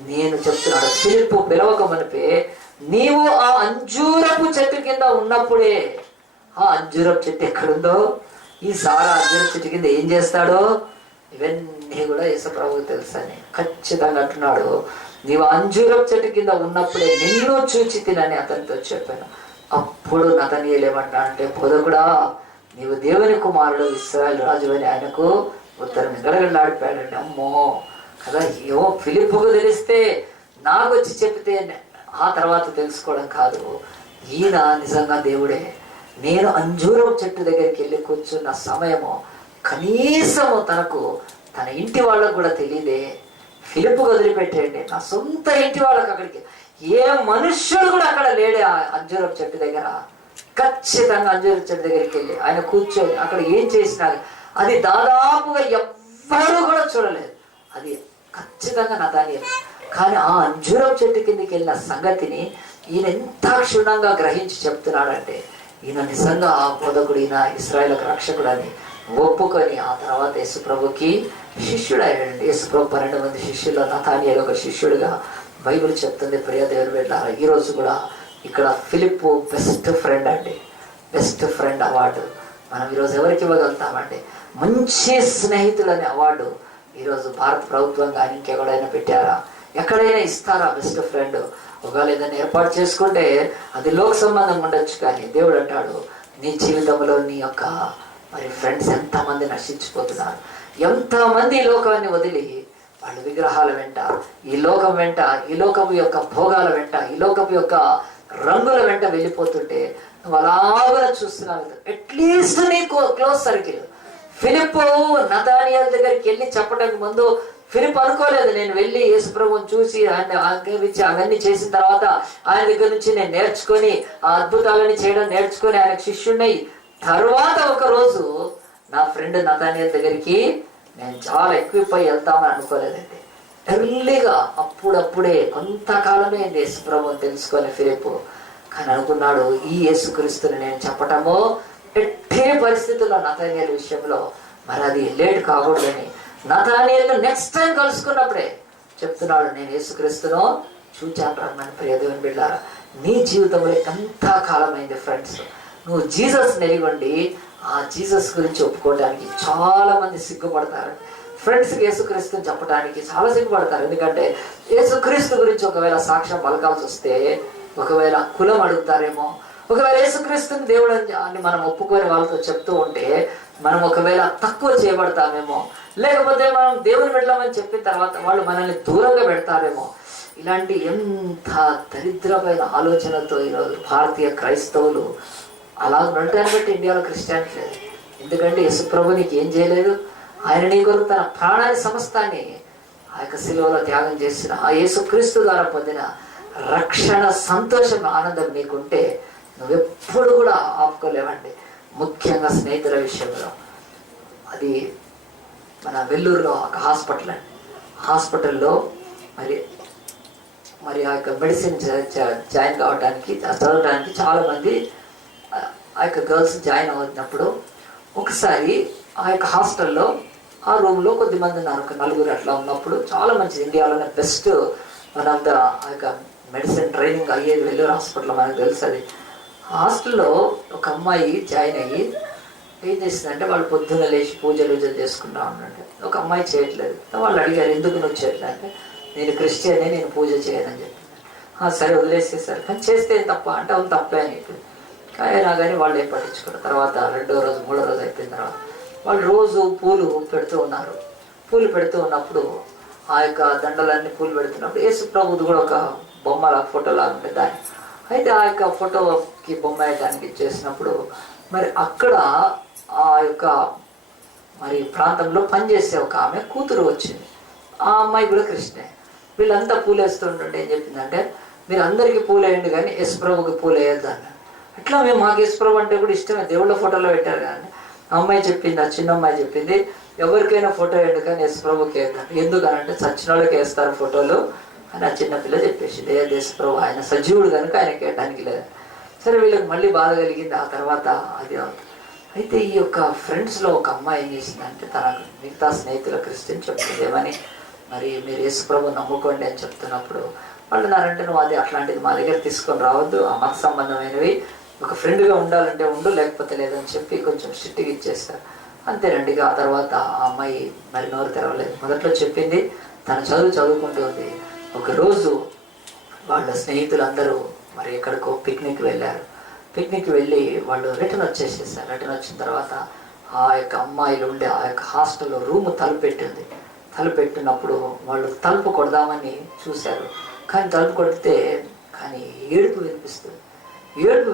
నేను చెప్తున్నాడు, ఫిలిప్పు పిలవకమనిపే నీవు ఆ అంజూరపు చెట్టు కింద ఉన్నప్పుడే, ఆ అంజూరపు చెట్టు ఎక్కడుందో, ఈ సారా అంజూరపు చెట్టు కింద ఏం చేస్తాడో ఇవన్నీ కూడా యేసు ప్రభువుకు తెలుసని ఖచ్చితంగా అంటున్నాడు, నీవు అంజూరపు చెట్టు కింద ఉన్నప్పుడే నిన్ను చూచి తినని అతనితో చెప్పాను. అప్పుడు నతనీయులు ఏమంటున్నా అంటే, బోధకుడా నీవు దేవుని కుమారుడు ఇశ్రాయేలు రాజు అని ఆయనకు ఉత్తరం గడగడలాడిపోయాడండి. అమ్మో కదా, ఏమో ఫిలిప్పుకు తెలిస్తే నాకు వచ్చి చెప్తే ఆ తర్వాత తెలుసుకోవడం కాదు, ఈయన నిజంగా దేవుడే. నేను అంజూరపు చెట్టు దగ్గరికి వెళ్ళి కూర్చున్న సమయము కనీసము తన ఇంటి వాళ్ళకు కూడా తెలియదే, ఫిలిప్పు వదిలిపెట్టేయండి, నా సొంత ఇంటి వాళ్ళకి అక్కడికి ఏ మనుష్యుడు కూడా అక్కడ లేడే ఆ అంజూరపు చెట్టు దగ్గర. ఖచ్చితంగా అంజూరపు చెట్టు దగ్గరికి వెళ్ళి ఆయన కూర్చొని అక్కడ ఏం చేసినా అది దాదాపుగా ఎవ్వరూ కూడా చూడలేదు, అది ఖచ్చితంగా నతనీయులు. కానీ ఆ అంజూరపు చెట్టు కిందకి వెళ్ళిన సంగతిని ఈయన ఎంత క్షుణ్ణంగా గ్రహించి చెప్తున్నాడంటే, ఈయన నిజంగా ఆ బోధకుడు, ఈయన ఇశ్రాయేలుకు రక్షకుడు అని ఒప్పుకొని ఆ తర్వాత యేసు ప్రభుకి శిష్యుడు అయ్యాడండి. యేసు ప్రభు 12 మంది శిష్యుల్లో నతనీయులు ఒక శిష్యుడుగా బైబిల్ చెప్తుంది. ప్రియ దేవుని బిడ్డలారా, ఈ రోజు కూడా ఇక్కడ ఫిలిప్పు బెస్ట్ ఫ్రెండ్ అండి, బెస్ట్ ఫ్రెండ్ అవార్డు మనం ఈరోజు ఎవరికి ఇవ్వగలుగుతామండి? మంచి స్నేహితులని అవార్డు ఈరోజు భారత ప్రభుత్వం కానీ ఇంకెక్కడైనా పెట్టారా? ఎక్కడైనా ఇస్తారా బెస్ట్ ఫ్రెండ్? ఒకవేళ ఏదైనా ఏర్పాటు చేసుకుంటే అది లోక సంబంధం ఉండొచ్చు, కానీ దేవుడు అంటాడు నీ జీవితంలో నీ యొక్క మరి ఫ్రెండ్స్ ఎంతమంది నశించిపోతున్నారు, ఎంతమంది ఈ లోకాన్ని వదిలి వాళ్ళు విగ్రహాల వెంట, ఈ లోకం వెంట, ఈ లోకపు యొక్క భోగాల వెంట, ఈ లోకపు యొక్క రంగుల వెంట వెళ్ళిపోతుంటే నువ్వు అలాగా చూస్తున్నావు. అట్లీస్ట్ నీ క్లోజ్ సర్కిల్. ఫిలిప్పు నతనీయుల దగ్గరికి వెళ్ళి చెప్పడానికి ముందు ఫిలిప్ అనుకోలేదు, నేను వెళ్ళి యేసు ప్రభువుని చూసి ఆయన ఆజ్ఞాపించి అవన్నీ చేసిన తర్వాత ఆయన దగ్గర నుంచి నేను నేర్చుకొని ఆ అద్భుతాలని చేయడం నేర్చుకొని ఆయన శిష్యుడిని తర్వాత ఒక రోజు నా ఫ్రెండ్ నతనీయుల దగ్గరికి నేను చాలా ఎక్విప్ అయి వెళ్తామని అనుకోలేదండి. ఎర్లీగా అప్పుడప్పుడే కొంతకాలమే యేసు ప్రభువుని తెలుసుకొని ఫిలిప్ కానీ అనుకున్నాడు, ఈ యేసుక్రీస్తుని నేను చెప్పటము ఎట్టి పరిస్థితుల్లో నతనీయుల విషయంలో మరి అది లేట్ కాకూడదని నతనయేలును నెక్స్ట్ టైం కలుసుకున్నప్పుడే చెప్తున్నాడు, నేను యేసుక్రీస్తును చూచాను రమ్మని. ప్రియ దేవుని బిడ్డారా, నీ జీవితంలో ఎంత కాలమైంది ఫ్రెండ్స్, నువ్వు జీసస్ నెలిగొండి ఆ జీసస్ గురించి ఒప్పుకోవడానికి చాలా మంది సిగ్గుపడతారు. ఫ్రెండ్స్కి యేసుక్రీస్తుని చెప్పడానికి చాలా సిగ్గుపడతారు. ఎందుకంటే యేసుక్రీస్తు గురించి ఒకవేళ సాక్ష్యం పలకాల్సి వస్తే ఒకవేళ కులం అడుగుతారేమో, ఒకవేళ యేసుక్రీస్తుని దేవుడు అని మనం ఒప్పుకొని వాళ్ళతో చెప్తూ ఉంటే మనం ఒకవేళ తక్కువ చేయబడతామేమో, లేకపోతే మనం దేవుని వెళ్ళామని చెప్పిన తర్వాత వాళ్ళు మనల్ని దూరంగా పెడతారేమో. ఇలాంటి ఎంత దరిద్రమైన ఆలోచనతో ఈరోజు భారతీయ క్రైస్తవులు అలా ఉండటాన్ని బట్టి ఇండియాలో క్రిస్టియానిటీ లేదు. ఎందుకంటే యేసుప్రభు నీకు ఏం చేయలేదు, ఆయన నీ కొరకు తన ప్రాణాన్ని సమస్తాన్ని ఆ యొక్క శిలువలో త్యాగం చేసిన ఆ యేసుక్రీస్తు ద్వారా పొందిన రక్షణ సంతోషం ఆనందం నీకుంటే నువ్వెప్పుడు కూడా ఆపుకోలేవండి. ముఖ్యంగా స్నేహితుల విషయంలో అది మన వెల్లూరులో ఒక హాస్పిటల్ అండి. హాస్పిటల్లో మరి ఆ యొక్క మెడిసిన్ జాయిన్ కావడానికి చదవడానికి చాలామంది ఆ యొక్క గర్ల్స్ జాయిన్ అవుతున్నప్పుడు ఒకసారి ఆ యొక్క హాస్టల్లో ఆ రూమ్లో కొద్దిమంది ఉన్నారు, ఒక నలుగురు అట్లా ఉన్నప్పుడు చాలా మంచిది, ఇండియాలోనే బెస్ట్ వన్ ఆఫ్ ద ఆ యొక్క మెడిసిన్ ట్రైనింగ్ అయ్యేది వెల్లూరు హాస్పిటల్లో, మనకు తెలుసు. అది హాస్టల్లో ఒక అమ్మాయి జాయిన్ అయ్యి ఏం చేసిందంటే వాళ్ళు పొద్దున్న లేచి పూజలు చేసుకుంటా ఉండంటే ఒక అమ్మాయి చేయట్లేదు. వాళ్ళు అడిగారు, ఎందుకు నువ్వు చేయట్లేదు అంటే, నేను క్రిస్టియనే, నేను పూజ చేయనని చెప్పింది. సరే వదిలేసేసారు, కానీ చేస్తే ఏం తప్ప అంటే అవును తప్పే అని చెప్పింది. అయినా కానీ వాళ్ళు ఏం పట్టించుకోరు. తర్వాత 2వ రోజు 3వ రోజు అయిపోయిన తర్వాత వాళ్ళు రోజు పూలు పెడుతూ ఉన్నారు. పూలు పెడుతూ ఉన్నప్పుడు ఆ యొక్క దండలన్నీ పూలు పెడుతున్నప్పుడు యేసు ప్రభుది కూడా ఒక బొమ్మలా ఫోటోలాగా ఉంటుంది దాన్ని. అయితే ఆ యొక్క ఫోటోకి బొమ్మ వేయడానికి చేసినప్పుడు మరి అక్కడ ఆ యొక్క మరి ప్రాంతంలో పనిచేసే ఒక ఆమె కూతురు వచ్చింది. ఆ అమ్మాయి కూడా కృష్ణే. వీళ్ళంతా పూలు వేస్తూ ఉంటుంటే ఏం చెప్పిందంటే, మీరు అందరికీ పూలు వేయండి కానీ యేసు ప్రభుకి పూలు వేయద్దు అన్న. అట్లా మేము మాకు యేసు ప్రభు అంటే కూడా ఇష్టమే, దేవుళ్ళ ఫోటోలో పెట్టారు కానీ ఆ అమ్మాయి చెప్పింది, ఆ చిన్న అమ్మాయి చెప్పింది, ఎవరికైనా ఫోటో వేయండి కానీ యేసు ప్రభుకి వేయద్దు. ఎందుకనంటే చచ్చిన వాళ్ళకి వేస్తారు ఫోటోలు అని ఆ చిన్నపిల్ల చెప్పేసింది. యేసు ప్రభు ఆయన సజీవుడు కనుక ఆయనకి వేయడానికి లేదు. సరే వీళ్ళకి మళ్ళీ బాధ కలిగింది. ఆ తర్వాత అది అయితే ఈ యొక్క ఫ్రెండ్స్లో ఒక అమ్మాయి ఏం చేసిందంటే తన మిగతా స్నేహితుల క్రిస్టియన్ చెప్తుంది ఏమని, మరి మీరు యేసు ప్రభు నమ్ముకోండి అని చెప్తున్నప్పుడు వాళ్ళు అన్నారంటే, నువ్వు అది అట్లాంటిది మా దగ్గర తీసుకొని రావద్దు, ఆ మత సంబంధమైనవి, ఒక ఫ్రెండ్గా ఉండాలంటే ఉండు, లేకపోతే లేదని చెప్పి కొంచెం స్ట్రిక్ట్గా ఇచ్చేస్తారు. అంతేనండి. ఆ తర్వాత ఆ అమ్మాయి మరి నోరు తెరవలేదు. మొదట్లో చెప్పింది తన చదువుకుంటూ ఉంది. ఒకరోజు వాళ్ళ స్నేహితులందరూ మరి ఎక్కడికో పిక్నిక్ వెళ్ళారు. పిక్నిక్ వెళ్ళి వాళ్ళు రిటర్న్ వచ్చేసేసారు. రిటర్న్ వచ్చిన తర్వాత ఆ యొక్క అమ్మాయిలు ఉండే ఆ యొక్క హాస్టల్లో రూమ్ తలుపెట్టింది. తలుపెట్టినప్పుడు వాళ్ళు తలుపు కొడదామని చూశారు, కానీ తలుపు కొడితే కానీ ఏడుపు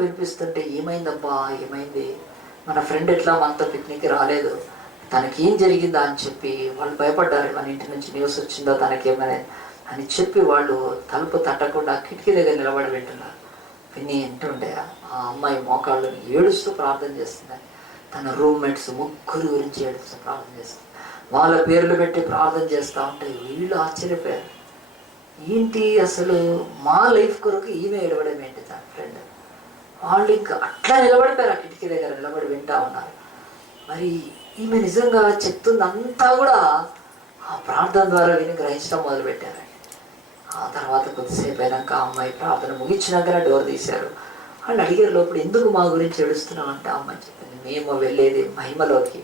వినిపిస్తుంటే ఏమైందబ్బా, ఏమైంది, మన ఫ్రెండ్ ఎట్లా మనతో పిక్నిక్ రాలేదు, తనకి ఏం జరిగిందా అని చెప్పి వాళ్ళు భయపడ్డారు. మన ఇంటి నుంచి న్యూస్ వచ్చిందో తనకేమని అని చెప్పి వాళ్ళు తలుపు తట్టకుండా కిటికీ దగ్గర నిలబడి వింటున్నారు. విని వింటుండే ఆ అమ్మాయి మోకాళ్ళు ఏడుస్తూ ప్రార్థన చేస్తుంది. తన రూమ్మేట్స్ 3 గురించి ఏడుస్తూ ప్రార్థన చేస్తుంది. వాళ్ళ పేర్లు పెట్టి ప్రార్థన చేస్తూ ఉంటే వీళ్ళు ఆశ్చర్యపోయారు. ఏంటి అసలు మా లైఫ్ కొరకు ఈమె ఏడవడం ఏంటి తన ఫ్రెండ్. వాళ్ళు ఇంకా అట్లా నిలబడిపోయారు, ఆ కిటికీ దగ్గర నిలబడి వింటా ఉన్నారు. మరి ఈమె నిజంగా చెప్తుంది అంతా కూడా ఆ ప్రార్థన ద్వారా విని గ్రహించడం మొదలుపెట్టారు. ఆ తర్వాత కొద్దిసేపు అయినాక ఆ అమ్మాయి ప్రార్థన ముగించినాకనే డోర్ తీశారు. వాళ్ళు అడిగారు, లోపల ఎందుకు మా గురించి ఏడుస్తున్నాం అంటే, అమ్మాయి చెప్పింది, మేము వెళ్ళేది మహిమలోకి,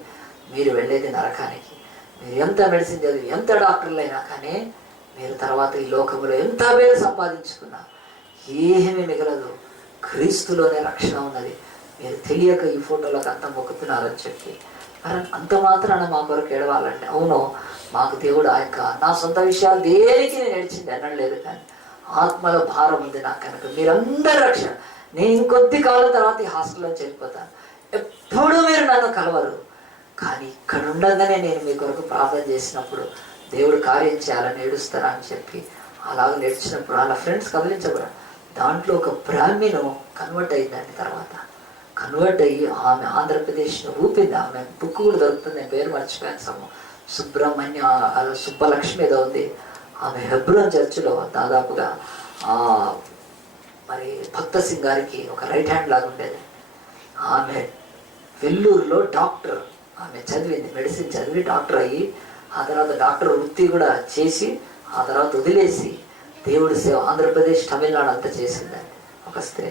మీరు వెళ్ళేది నరకానికి. మీరు ఎంత మెడిసిన్ చదివి ఎంత డాక్టర్లు అయినా కానీ మీరు తర్వాత ఈ లోకంలో ఎంత పేరు సంపాదించుకున్నా ఏమీ మిగలదు, క్రీస్తులోనే రక్షణ ఉన్నది. మీరు తెలియక ఈ ఫోటోలకు అంత మొక్కుతున్నారని చెప్పి, మరి అంత మాత్రాన మా కొరకు ఏడవాలంటే, అవును మాకు దేవుడు ఆ యొక్క నా సొంత విషయాలు దేనికి నేను ఏడ్చింది అనలేదు, కానీ ఆత్మలో భారం ఉంది నాకు కనుక మీరందరూ రక్షణ. నేను ఇంకొద్ది కాలం తర్వాత ఈ హాస్టల్లోంచి వెళ్ళిపోతాను, ఎప్పుడూ మీరు నన్ను కలవరు, కానీ ఇక్కడ ఉండగానే నేను మీ కొరకు ప్రార్థన చేసినప్పుడు దేవుడు కార్యం చేయాలని ఏడుస్తారా అని చెప్పి అలాగ నేర్చినప్పుడు వాళ్ళ ఫ్రెండ్స్ కదిలించబడ దాంట్లో ఒక బ్రాహ్మణు కన్వర్ట్ అయిందండి. తర్వాత కన్వర్ట్ అయ్యి ఆమె ఆంధ్రప్రదేశ్ను ఊపింది. ఆమె బుక్ కూడా దొరుకుతుంది, నేను పేరు మర్చిపోయాను, సుబ్బలక్ష్మి ఏదో ఉంది. ఆమె హెబ్రోన్ చర్చిలో దాదాపుగా మరి భక్త సింగ్ గారికి ఒక రైట్ హ్యాండ్ లాగా ఉండేది. ఆమె వెల్లూరులో డాక్టర్, ఆమె చదివింది, మెడిసిన్ చదివి డాక్టర్ అయ్యి, ఆ తర్వాత డాక్టర్ వృత్తి కూడా చేసి, ఆ తర్వాత వదిలేసి దేవుడి సేవ ఆంధ్రప్రదేశ్, తమిళనాడు అంతా చేసిందండి ఒక స్త్రీ.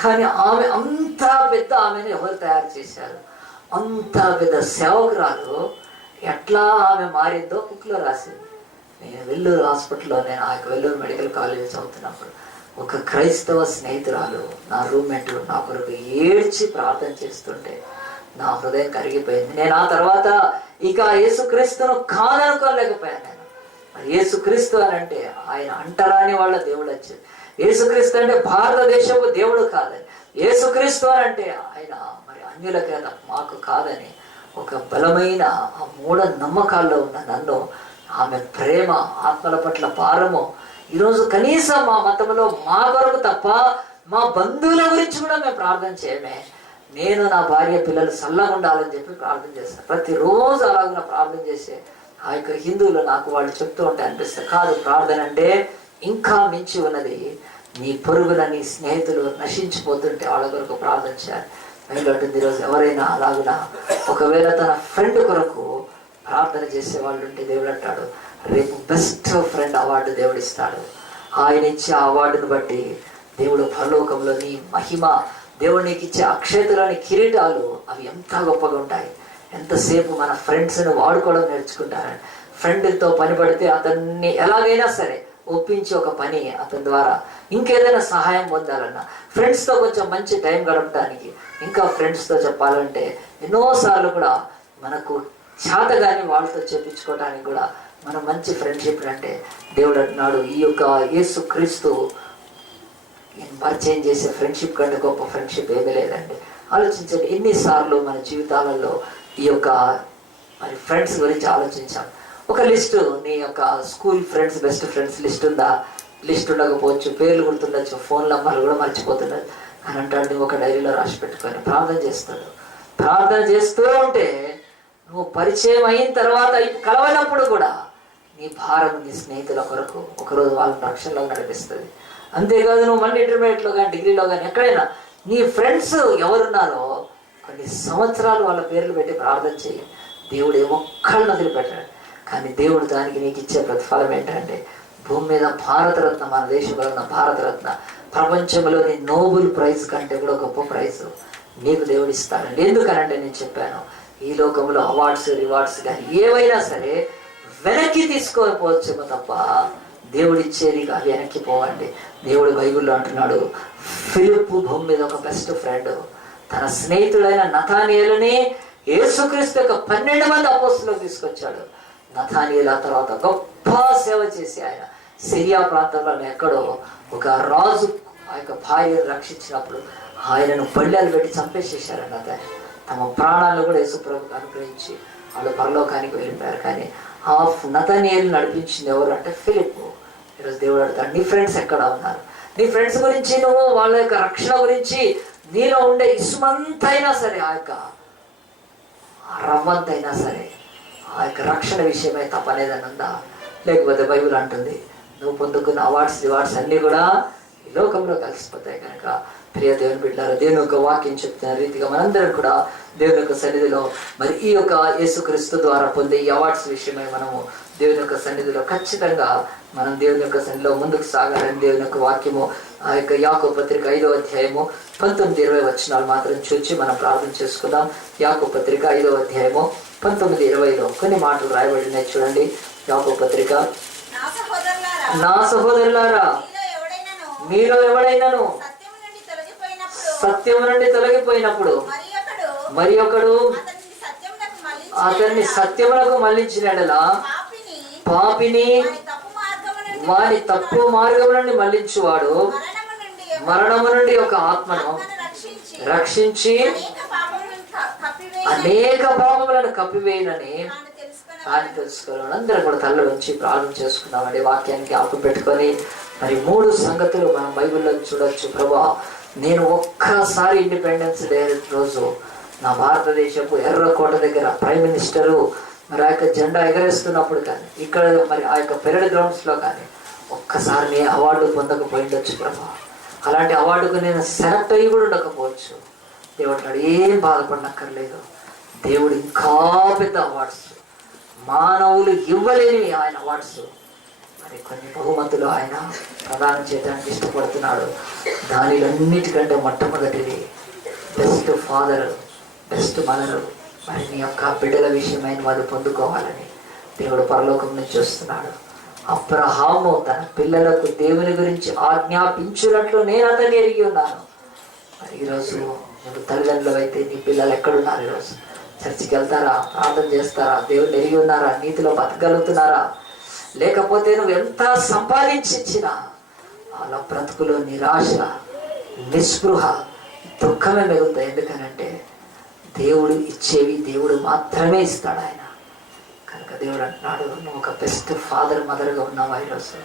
కానీ ఆమె అంత పెద్ద ఆమెను ఎవరు తయారు చేశారు? అంత పెద్ద సేవకురాలు ఎట్లా ఆమె మారిందో బుక్లో రాసింది. నేను వెల్లూరు హాస్పిటల్లో, నేను ఆ వెల్లూరు మెడికల్ కాలేజ్ చదువుతున్నప్పుడు ఒక క్రైస్తవ స్నేహితురాలు, నా రూమ్మేట్, నా కొరకు ఏడ్చి ప్రార్థన చేస్తుంటే నా హృదయం కరిగిపోయింది. నేను ఆ తర్వాత ఇక యేసుక్రీస్తును కాదనుకోలేకపోయాను. నేను మరి యేసుక్రీస్తు అని అంటే ఆయన అంటరాని వాళ్ళ దేవుడు వచ్చేది. యేసుక్రీస్తు అంటే భారతదేశపు దేవుడు కాదని, యేసుక్రీస్తు అని అంటే ఆయన మరి అన్యులకే మాకు కాదని ఒక బలమైన ఆ మూఢ నమ్మకాల్లో ఉన్న నన్ను ఆమె ప్రేమ, ఆత్మల పట్ల భారము, ఈరోజు కనీసం మా మతంలో మా కొరకు తప్ప మా బంధువుల గురించి కూడా మేము ప్రార్థన చేయమే. నేను నా భార్య పిల్లలు చల్లగా ఉండాలని చెప్పి ప్రార్థన చేస్తాను. ప్రతిరోజు అలాగే ప్రార్థన చేసే ఆ యొక్క హిందువులు నాకు వాళ్ళు చెప్తూ ఉంటే అనిపిస్తుంది, కాదు ప్రార్థన అంటే ఇంకా మించి ఉన్నది. నీ పొరుగున నీ స్నేహితులు నశించిపోతుంటే వాళ్ళ కొరకు ప్రార్థన చేయాలి. ఎందుకంటుంది ఈరోజు ఎవరైనా అలాగునా ఒకవేళ తన ఫ్రెండ్ కొరకు ప్రార్థన చేసే వాళ్ళు ఉంటే దేవుడు అంటాడు, రేపు బెస్ట్ ఫ్రెండ్ అవార్డు దేవుడు ఇస్తాడు. ఆయన ఇచ్చే ఆ అవార్డును బట్టి దేవుడు పరలోకంలో నీ మహిమ, దేవుడు నీకు ఇచ్చే అక్షయతలోని కిరీటాలు అవి ఎంత గొప్పగా ఉంటాయి. ఎంతసేపు మన ఫ్రెండ్స్ని వాడుకోవడం నేర్చుకుంటారని. ఫ్రెండ్తో పని పడితే అతన్ని ఎలాగైనా సరే ఒప్పించి ఒక పని అతని ద్వారా ఇంకేదైనా సహాయం పొందాలన్నా, ఫ్రెండ్స్తో కొంచెం మంచి టైం గడపడానికి, ఇంకా ఫ్రెండ్స్తో చెప్పాలంటే ఎన్నోసార్లు కూడా మనకు చేతగాని వాళ్ళతో చెప్పించుకోవడానికి కూడా మనం మంచి ఫ్రెండ్షిప్ అంటే దేవుడు అంటున్నాడు, ఈ యొక్క యేసుక్రీస్తు పరిచయం చేసే ఫ్రెండ్షిప్ కంటే గొప్ప ఫ్రెండ్షిప్ ఏమీ లేదండి. ఆలోచించండి, ఎన్నిసార్లు మన జీవితాలలో ఈ యొక్క మరి ఫ్రెండ్స్ గురించి ఆలోచించాం. ఒక లిస్టు, నీ యొక్క school friends, best friends list ఉందా? లిస్ట్ ఉండకపోవచ్చు, పేర్లు గుర్తుండొచ్చు, ఫోన్ నెంబర్లు కూడా మర్చిపోతున్నారు. అని అంటాడు, నువ్వు ఒక డైరీలో రాసి పెట్టుకొని ప్రార్థన చేస్తాడు. ప్రార్థన చేస్తూ ఉంటే నువ్వు పరిచయం అయిన తర్వాత కలవనప్పుడు కూడా నీ భారం నీ స్నేహితుల కొరకు ఒకరోజు వాళ్ళని రక్షణలో నడిపిస్తుంది. అంతేకాదు, నువ్వు మళ్ళీ ఇంటర్మీడియట్లో కానీ డిగ్రీలో కానీ ఎక్కడైనా నీ ఫ్రెండ్స్ ఎవరున్నారో కొన్ని సంవత్సరాలు వాళ్ళ పేర్లు పెట్టి ప్రార్థన చేయి. దేవుడు ఒక్కళ్ళని వదిలిపెట్టాడు. కానీ దేవుడు దానికి నీకు ఇచ్చే ప్రతిఫలం ఏంటంటే, భూమి మీద భారతరత్న, మన దేశంలో ఉన్న భారతరత్న, ప్రపంచంలోని నోబెల్ ప్రైజ్ కంటే కూడా గొప్ప ప్రైజ్ నీకు దేవుడు ఇస్తాడండి. ఎందుకనంటే నేను చెప్పాను, ఈ లోకంలో అవార్డ్స్, రివార్డ్స్ కానీ ఏవైనా సరే వెనక్కి తీసుకోకపోవచ్చేమో తప్ప దేవుడు ఇచ్చేది అవి వెనక్కి పోవండి. దేవుడు బైబిల్లో అంటున్నాడు, ఫిలిప్పు భూమి మీద ఒక బెస్ట్ ఫ్రెండ్ తన స్నేహితుడైన నతానియేలుని యేసుక్రీస్తు యొక్క 12 మంది అపోస్తులకు తీసుకొచ్చాడు. నతానియేలు ఆ తర్వాత గొప్ప సేవ చేసి ఆయన సిరియా ప్రాంతంలో ఎక్కడో ఒక రాజు ఆ యొక్క భార్యను రక్షించినప్పుడు ఆయనను పళ్ళాలు పెట్టి చంపేసేసారన్న తమ ప్రాణాలను కూడా యేసుప్రభుకు అనుగ్రహించి వాళ్ళు పరలోకానికి వెళ్ళిపోయారు. కానీ ఆ నతానియేలు నడిపించింది ఎవరు అంటే ఫిలిప్పు. ఈరోజు దేవుడు అడుగుతాడు, నీ ఫ్రెండ్స్ ఎక్కడ ఉన్నారు? నీ ఫ్రెండ్స్ గురించి, నువ్వు వాళ్ళ యొక్క రక్షణ గురించి నీలో ఉండే ఇసుమంతైనా సరే, ఆ యొక్క రవ్వంతైనా సరే ఆ యొక్క రక్షణ విషయమై తప్పనేదని ఉందా? లేకపోతే బైబిల్ అంటుంది, నువ్వు పొందుకున్న అవార్డ్స్, రివార్డ్స్ అన్నీ కూడా ఈ లోకంలో కలిసిపోతాయి. కనుక ప్రియ దేవుని బిడ్డలారా, దేవుని యొక్క వాక్యం చెప్తున్న రీతిగా మనందరం కూడా దేవుని యొక్క సన్నిధిలో మరి ఈ యొక్క యేసుక్రీస్తు ద్వారా పొందే ఈ అవార్డ్స్ విషయమై మనము దేవుని యొక్క సన్నిధిలో ఖచ్చితంగా మనం దేవుని యొక్క సన్నిధిలో ముందుకు సాగాలని దేవుని యొక్క వాక్యము ఆ యొక్క యాకోబు పత్రిక 5వ అధ్యాయము 19-20 వచనాలు మాత్రం చూచి మనం ప్రార్థన చేసుకుందాం. యాకోబు పత్రిక 5వ అధ్యాయము 19-20లో కొన్ని మాటలు రాయబడినాయి చూడండి. యాకోబు పత్రిక, నా సహోదరులారా, మీలో ఎవడైనాను సత్యము నుండి తొలగిపోయినప్పుడు మరి ఒకడు అతన్ని సత్యములకు మళ్లించినడలా పాపిని వాని తప్పు మార్గం నుండి మళ్లించువాడు మరణము నుండి ఒక ఆత్మను రక్షించి అనేక పాపములను కప్పివేయనని ఆయన తెలుసుకోవాలి. అందరూ కూడా తల్ల ఉంచి ప్రార్థన చేసుకున్నామండి. వాక్యానికి ఆపు పెట్టుకొని మరి 3 సంగతులు మనం బైబిల్లో చూడొచ్చు. ప్రభా, నేను ఒక్కసారి ఇండిపెండెన్స్ డే రోజు నా భారతదేశపు ఎర్రకోట దగ్గర ప్రైమ్ మినిస్టరు మరి ఆ యొక్క జెండా ఎగరేస్తున్నప్పుడు కానీ, ఇక్కడ మరి ఆ యొక్క పెరడ్ గ్రౌండ్స్లో కానీ ఒక్కసారి నేను అవార్డు పొందకపోయిండొచ్చు ప్రభా. అలాంటి అవార్డుకు నేను సెలెక్ట్ అయ్యి కూడా ఉండకపోవచ్చు. దేవుడు ఏం బాధపడనక్కర్లేదు. దేవుడు ఇంకా పెద్ద అవార్డ్స్, మానవులు ఇవ్వలేనివి ఆయన అవార్డ్స్, మరి కొన్ని బహుమతులు ఆయన ప్రదానం చేయడానికి ఇష్టపడుతున్నాడు. దానిలన్నిటికంటే మొట్టమొదటిది బెస్ట్ ఫాదర్, బెస్ట్ మదర్. మరి నీ యొక్క బిడ్డల విషయమైన వాళ్ళు పొందుకోవాలని దేవుడు పరలోకం నుంచి వస్తున్నాడు. అబ్రహాము తన పిల్లలకు దేవుని గురించి ఆజ్ఞాపించినట్లు నేను అతన్ని ఎరిగి ఉన్నాను. మరి ఈరోజు నువ్వు తల్లిదండ్రులు అయితే నీ పిల్లలు ఎక్కడున్నారు? ఈరోజు చర్చికి వెళ్తారా? ప్రార్థన చేస్తారా? దేవుని ఎరిగి ఉన్నారా? నీతిలో బతకగలుగుతున్నారా? లేకపోతే నువ్వు ఎంత సంపాదించినా వాళ్ళ బ్రతుకులో నిరాశ, నిస్పృహ, దుఃఖమే మిగులుతాయి. ఎందుకనంటే దేవుడు ఇచ్చేవి దేవుడు మాత్రమే ఇస్తాడు ఆయన. కనుక దేవుడు అంటున్నాడు, నువ్వు ఒక బెస్ట్ ఫాదర్ మదర్గా ఉన్నావా? ఈరోజు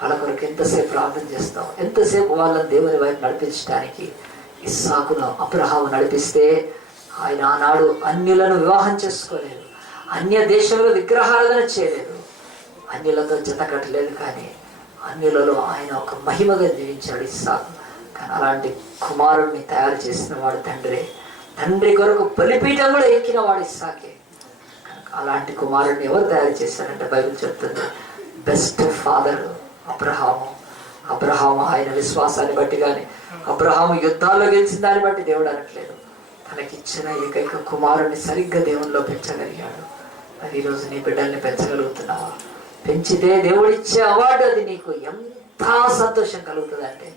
వాళ్ళ కొరకు ఎంతసేపు ప్రార్థన చేస్తావు? ఎంతసేపు వాళ్ళని దేవుని వైపు నడిపించడానికి? ఇస్సాకును అబ్రహాము నడిపిస్తే ఆయన ఆనాడు అన్యులను వివాహం చేసుకోలేదు, అన్య దేశంలో విగ్రహారాధన చేయలేదు, అన్యులతో జత కట్టలేదు. కానీ అన్యులలో ఆయన ఒక మహిమగా జీవించాడు ఇస్సాకు. కానీ అలాంటి కుమారుడిని తయారు చేసిన వాడు తండ్రి. తండ్రి కొరకు బలిపీఠం కూడా ఎక్కిన వాడు ఇస్సాకే. కనుక అలాంటి కుమారుడిని ఎవరు తయారు చేశారంటే బైబిల్ చెప్తుంది బెస్ట్ ఫాదర్ అబ్రహాము. అబ్రహాము ఆయన విశ్వాసాన్ని బట్టి కానీ, అబ్రహాము యుద్ధాల్లో గెలిచిన దాన్ని బట్టి దేవుడు అనట్లేదు, తనకిచ్చిన ఏకైక కుమారుడిని సరిగ్గా దేవునిలో పెంచగలిగాడు. మరి ఈరోజు నీ బిడ్డల్ని పెంచగలుగుతున్నావా? పెంచితే దేవుడిచ్చే అవార్డు అది నీకు ఎంత సంతోషం కలుగుతుంది అంటే,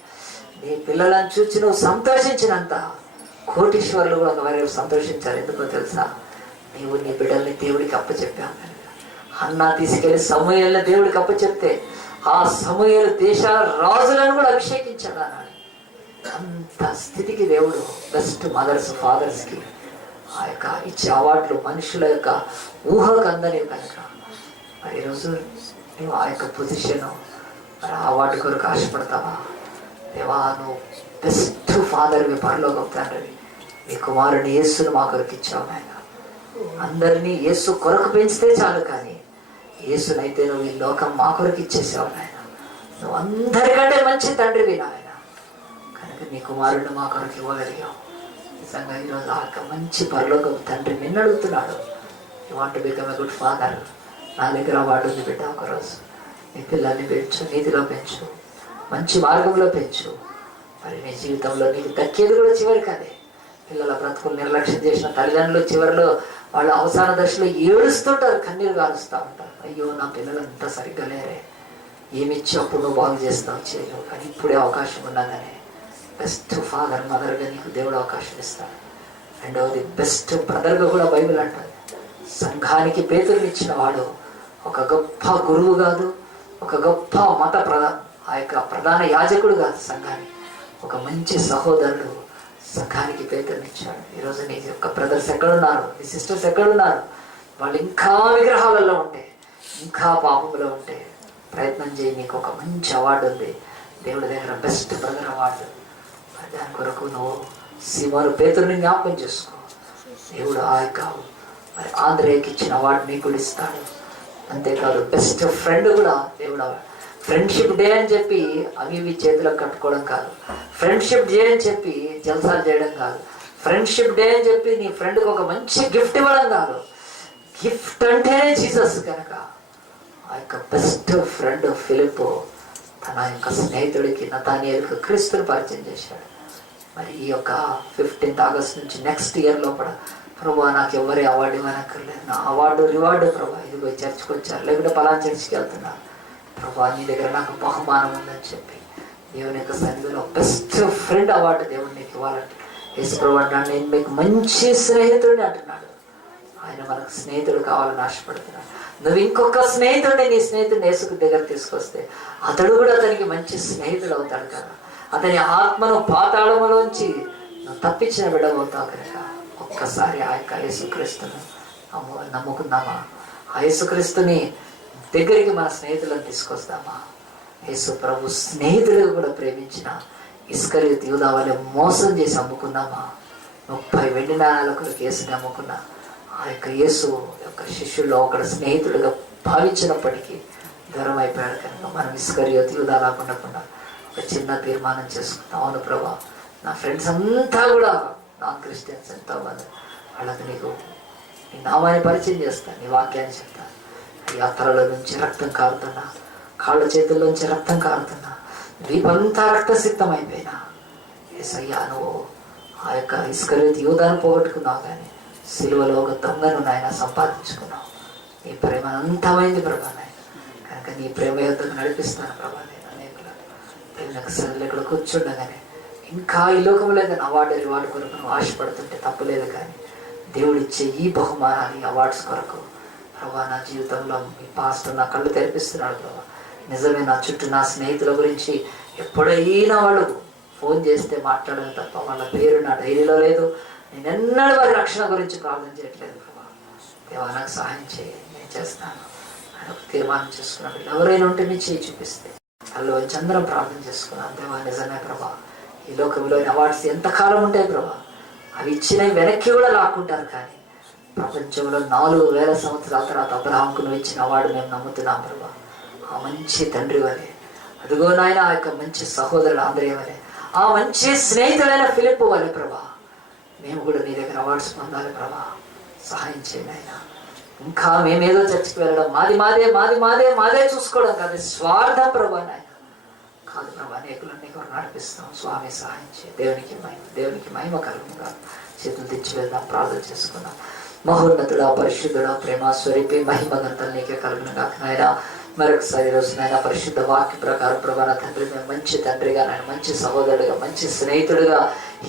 నీ పిల్లలను చూసి నువ్వు సంతోషించినంత కోటీశ్వరులు కూడా ఒకవేళ సంతోషించారు. ఎందుకో తెలుసా? నీవు నీ బిడ్డల్ని దేవుడికి అప్పచెప్పావు కనుక. హన్నా తీసుకెళ్లి సమూయేలుని దేవుడికి అప్పచెప్తే ఆ సమూయేలు దేశాల రాజులను కూడా అభిషేకించాడు అన్నాడు. అంత స్థితికి దేవుడు బెస్ట్ మదర్స్, ఫాదర్స్కి ఆ యొక్క ఇచ్చే అవార్డులు మనుషుల యొక్క ఊహకు అందనివి కనుక. మరి ఈరోజు నువ్వు ఆ యొక్క పొజిషన్, మరి ఆ అవార్డు కొరకు ఆశపడతావా? దేవా, నువ్వు బెస్ట్ ఫాదర్వి, పరలోకం తండ్రివి, నీ కుమారుని యేసును మా కొరకు ఇచ్చావు నాయన. అందరినీ యేసు కొరకు పెంచితే చాలు, కానీ యేసునైతే నువ్వు ఈ లోకం మా కొరకు ఇచ్చేసావు నాయన. నువ్వు అందరికంటే మంచి తండ్రివి నాయన. కనుక నీ కుమారుడిని మా కొరకు ఇవ్వగలిగావు. నిజంగా ఈరోజు ఆ యొక్క మంచి పరలోకం తండ్రి నిన్ను అడుగుతున్నాడు, you want to become a good father. నా దగ్గర అవార్డు ఉంది బిడ్డ, ఒకరోజు నీ పిల్లల్ని పెంచు, నీతిలో పెంచు, మంచి మార్గంలో పెంచు. మరి నీ జీవితంలో నీకు దక్కేది కూడా చివరికి అదే. పిల్లల బ్రతుకులు నిర్లక్ష్యం చేసిన తల్లిదండ్రులు చివరిలో వాళ్ళ అవసాన దశలో ఏడుస్తుంటారు, కన్నీరు కాలుస్తూ ఉంటారు. అయ్యో, నా పిల్లలు అంతా సరిగ్గా లేరే, ఏమిచ్చి అప్పుడు నువ్వు బాగు చేస్తావు, చేయలేవు. కానీ ఇప్పుడే అవకాశం ఉన్నదని బెస్ట్ ఫాదర్, మదర్గా నీకు దేవుడు అవకాశం ఇస్తాడు. రెండవది బెస్ట్ బ్రదర్గా కూడా బైబిల్ అంటుంది. సంఘానికి పేతురుని ఇచ్చిన వాడు ఒక గొప్ప గురువు కాదు, ఒక గొప్ప మత ఆ యొక్క ప్రధాన యాజకుడు కాదు, సంఘానికి ఒక మంచి సహోదరుడు సంఘానికి పేతురునిచ్చాడు. ఈరోజు నీ యొక్క బ్రదర్స్ ఎక్కడున్నారు? నీ సిస్టర్స్ ఎక్కడున్నారు? వాళ్ళు ఇంకా విగ్రహాలలో ఉంటే, ఇంకా పాపంలో ఉంటే ప్రయత్నం చేయి. నీకు ఒక మంచి అవార్డు ఉంది దేవుడి దగ్గర, బెస్ట్ బ్రదర్ అవార్డు. దాని కొరకు నువ్వు సీమోను పేతురుని జ్ఞాపకం చేసుకో. దేవుడు ఆ యొక్క మరి ఆంధ్రేయకి ఇచ్చిన అవార్డు నీకు కూడా ఇస్తాడు. అంతేకాదు బెస్ట్ ఫ్రెండ్ కూడా దేవుడు అవార్డు. ఫ్రెండ్షిప్ డే అని చెప్పి అవి ఇవి చేతులకు కట్టుకోవడం కాదు, ఫ్రెండ్షిప్ డే అని చెప్పి జల్సాలు చేయడం కాదు, ఫ్రెండ్షిప్ డే అని చెప్పి నీ ఫ్రెండ్కి ఒక మంచి గిఫ్ట్ ఇవ్వడం కాదు. గిఫ్ట్ అంటేనే జీసస్. కనుక ఆ యొక్క బెస్ట్ ఫ్రెండ్ ఫిలిప్ తన యొక్క స్నేహితుడికి నతానియేలుకు క్రీస్తుని పరిచయం చేశాడు. మరి ఈ యొక్క 15th ఆగస్ట్ నుంచి నెక్స్ట్ ఇయర్ లోపల, ప్రభా నాకు ఎవరి అవార్డు ఇవ్వనక్కర్లేదు, నా అవార్డు రివార్డు ప్రభా, ఇదిగో చర్చికి వచ్చారు, లేకుంటే పలానా చర్చికి వెళ్తున్నా ప్రభా, నీ దగ్గర నాకు బహుమానం ఉందని చెప్పి దేవుని యొక్క సన్నిధిలో బెస్ట్ ఫ్రెండ్ అవార్డు దేవుడు నీకు ఇవ్వాలంటే యేసు ప్రభు అంటున్నాడు, నేను మీకు మంచి స్నేహితుడిని అంటున్నాడు. ఆయన మనకు స్నేహితుడు కావాలని ఆశపడుతున్నాడు. నువ్వు ఇంకొక స్నేహితుడిని, నీ స్నేహితుడిని యేసుకు దగ్గర తీసుకొస్తే అతడు కూడా అతనికి మంచి స్నేహితుడు అవుతాడు కదా. అతని ఆత్మను పాతాళములోంచి నువ్వు తప్పించిన బిడ్డవుతావు కనుక ఒక్కసారి ఆ యొక్క యేసుక్రీస్తును నమ్ముకుందామా? ఆ యేసుక్రీస్తుని దగ్గరికి మన స్నేహితులను తీసుకొస్తామా? యేసు ప్రభు స్నేహితులకు కూడా ప్రేమించిన ఇస్కరియోతు యూదా వలె మోసం చేసి అమ్ముకుందామా? 30 వెండి నాణాలకు యేసుని అమ్ముకున్నా ఆ యొక్క యేసు యొక్క శిష్యుల్లో ఒకడు స్నేహితుడిగా భావించినప్పటికీ దూరం అయిపోయాడు. కనుక మనం ఇస్కరియోతు యూదా లాకుండా ఒక చిన్న తీర్మానం చేసుకుంటాం. అవును ప్రభా, నా ఫ్రెండ్స్ అంతా కూడా నాన్ క్రిస్టియన్స్ ఎంతోమంది, వాళ్ళకి నీకు నీ నామాన్ని పరిచయం చేస్తాను, నీ వాక్యాన్ని చెప్తాను. అయ్యా తలలో నుంచి రక్తం కారుతున్నా, కాళ్ళ చేతుల్లోంచి రక్తం కారుతున్నా, వీపంతా రక్తసిక్తమైపోయినా యేసయ్యా నువ్వు ఆ యొక్క ఇస్కరియోతు యూదాను పోగొట్టుకున్నావు, కానీ సిలువలో ఒక దొంగను నాయన సంపాదించుకున్నావు. నీ ప్రేమ అనంతమైంది ప్రభా నాయన. కనుక నీ ప్రేమ యుద్ధకు నడిపిస్తాను ప్రభా నేను అనేకులు. దేవునికి సన్నిధిలో ఇక్కడ కూర్చుండగానే ఇంకా ఈ లోకంలో ఏదైనా అవార్డు రివార్డు కొరకు నువ్వు ఆశపడుతుంటే తప్పులేదు, కానీ దేవుడిచ్చే ఈ బహుమానాలు, ఈ అవార్డ్స్ కొరకు ప్రభా నా జీవితంలో ఈ పాస్టర్ నా కళ్ళు తెరిపిస్తున్నాడు ప్రభా. నిజమే, నా చుట్టూ నా స్నేహితుల గురించి ఎప్పుడైనా వాళ్ళు ఫోన్ చేస్తే మాట్లాడడం తప్ప వాళ్ళ పేరు నా డైరీలో లేదు. నేను ఎన్నడూ వారి రక్షణ గురించి ప్రార్థన చేయట్లేదు ప్రభా. దేవా నాకు సహాయం చేయి, నేను చేస్తాను అని ఒక తీర్మానం చేసుకున్నాడు. ఎవరైనా ఉంటే నీ చేయి చూపిస్తే అల్లో చంద్రం ప్రార్థన చేసుకున్నాను. దేవా నిజమే ప్రభా, ఈ లోకంలోని అవార్డ్స్ ఎంతకాలం ఉంటాయి ప్రభా, అవి ఇచ్చినవి వెనక్కి కూడా లాక్కుంటారు, కానీ ప్రపంచంలో 4000 సంవత్సరాల తర్వాత అబ్రహాంకు నువ్వు ఇచ్చిన అవార్డు మేము నమ్ముతున్నాం ప్రభా. ఆ మంచి తండ్రి వలె, అదిగో నాయన ఆ యొక్క మంచి సహోదరుడు ఆంధ్రయ వలె, ఆ మంచి స్నేహితుడైన ఫిలిప్ వలె ప్రభా, మేము కూడా నీ దగ్గర అవార్డ్స్ పొందాలి ప్రభా. సహాయం చేయండి ఆయన. ఇంకా మేమేదో చర్చికి వెళ్ళడం, మాది మాదే మాది మాదే మాదే చూసుకోవడం కాదు, స్వార్థం ప్రభా నాయన కాదు ప్రభా. అనేకులన్నీ కూడా నడిపిస్తాం. స్వామి సహాయం చేయి. దేవునికి మహిమ కలుగుగా. చేతులు తెచ్చి వెళ్దాం, ప్రార్థన చేసుకున్నాం. మహోన్నతుడా, పరిశుద్ధుడా, ప్రేమ స్వరూపి, మహిమ గంటలు నీకే కలుగునుగా నాయన. మరొకసారి రోజు నాయన పరిశుద్ధ వాక్య ప్రకారం ప్రభా నా తండ్రి, మేము మంచి తండ్రిగా, నాయన మంచి సహోదరుడిగా, మంచి స్నేహితుడిగా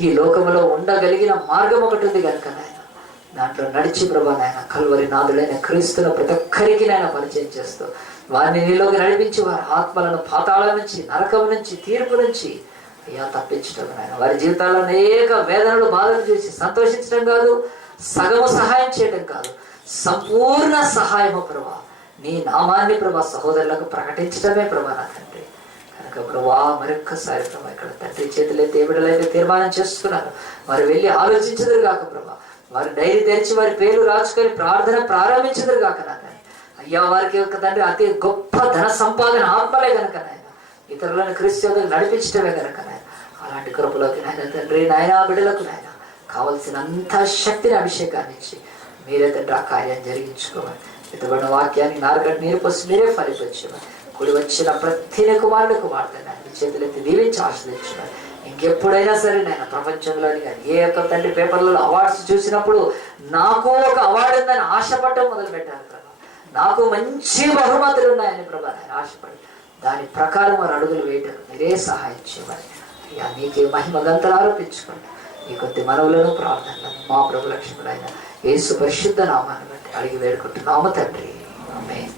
ఈ లోకంలో ఉండగలిగిన మార్గం ఒకటి ఉంది కనుక నాయన దాంట్లో నడిచి ప్రభా నాయన కల్వరి నాదులైన క్రీస్తును ప్రతి ఒక్కరికి నాయన పరిచయం చేస్తూ వారిని నీలోకి నడిపించి వారి ఆత్మలను పాతాళం నుంచి, నరకం నుంచి, తీర్పు నుంచి అయ్యా తప్పించడం నాయన. వారి జీవితాల్లో అనేక వేదనలు, బాధలు చూసి సంతోషించడం కాదు, సగము సహాయం చేయడం కాదు, సంపూర్ణ సహాయము ప్రభా నీ నామాన్ని ప్రభా సహోదరులకు ప్రకటించడమే ప్రభా నా తండ్రి. కనుక ప్రభా మరొక్కసారి ప్రభా ఇక్కడ తండ్రి చేతులైతే బిడ్డలైతే తీర్మానం చేసుకున్నారు, వారు వెళ్ళి ఆలోచించదురు కాక ప్రభా, వారి డైరీ తెరిచి వారి పేర్లు రాసుకొని ప్రార్థన ప్రారంభించదురు కాక నా తండ్రి. అయ్యా వారికి యొక్క తండ్రి అతి గొప్ప ధన సంపాదన ఆత్మలే కనుక నాయన, ఇతరులను క్రీస్తులకు నడిపించడమే కనుక నాయన. అలాంటి కృపలోకి నాయన తండ్రి నాయన బిడ్డలకు నాయన కావలసినంత శక్తిని, అభిషేకాన్ని ఇచ్చి మీరే తండ్రి ఆ కార్యాన్ని జరిగించుకోవాలి. ఇతబడిన వాక్యాన్ని నారగట్టు నీరు పోసి మీరే ఫలిపించమని, కూడి వచ్చిన ప్రతి కుమారుడు వాడుతున్నాను చేతులెత్తి దీవించి ఆశ్రదించున్నాను. ఇంకెప్పుడైనా సరే నాయన ప్రపంచంలోని కానీ ఏ యొక్క తండ్రి పేపర్లలో అవార్డ్స్ చూసినప్పుడు నాకు ఒక అవార్డు ఉందని ఆశపడటం మొదలు పెట్టారు ప్రభా. నాకు మంచి బహుమతులు ఉన్నాయని ప్రభా నేను ఆశపడి దాని ప్రకారం వారు అడుగులు వేయటం మీరే సహాయం చేయమని అయ్యా నీకే మహిమ గంతలు ఆరోపించుకోండి. ఈ కొద్ది మనవులను ప్రార్థనలను మా ప్రభు లక్ష్మణుడైన యేసు పరిశుద్ధ నామాన్ని బట్టి అడిగి వేడుకుంటున్నాము తండ్రి. ఆమేన్.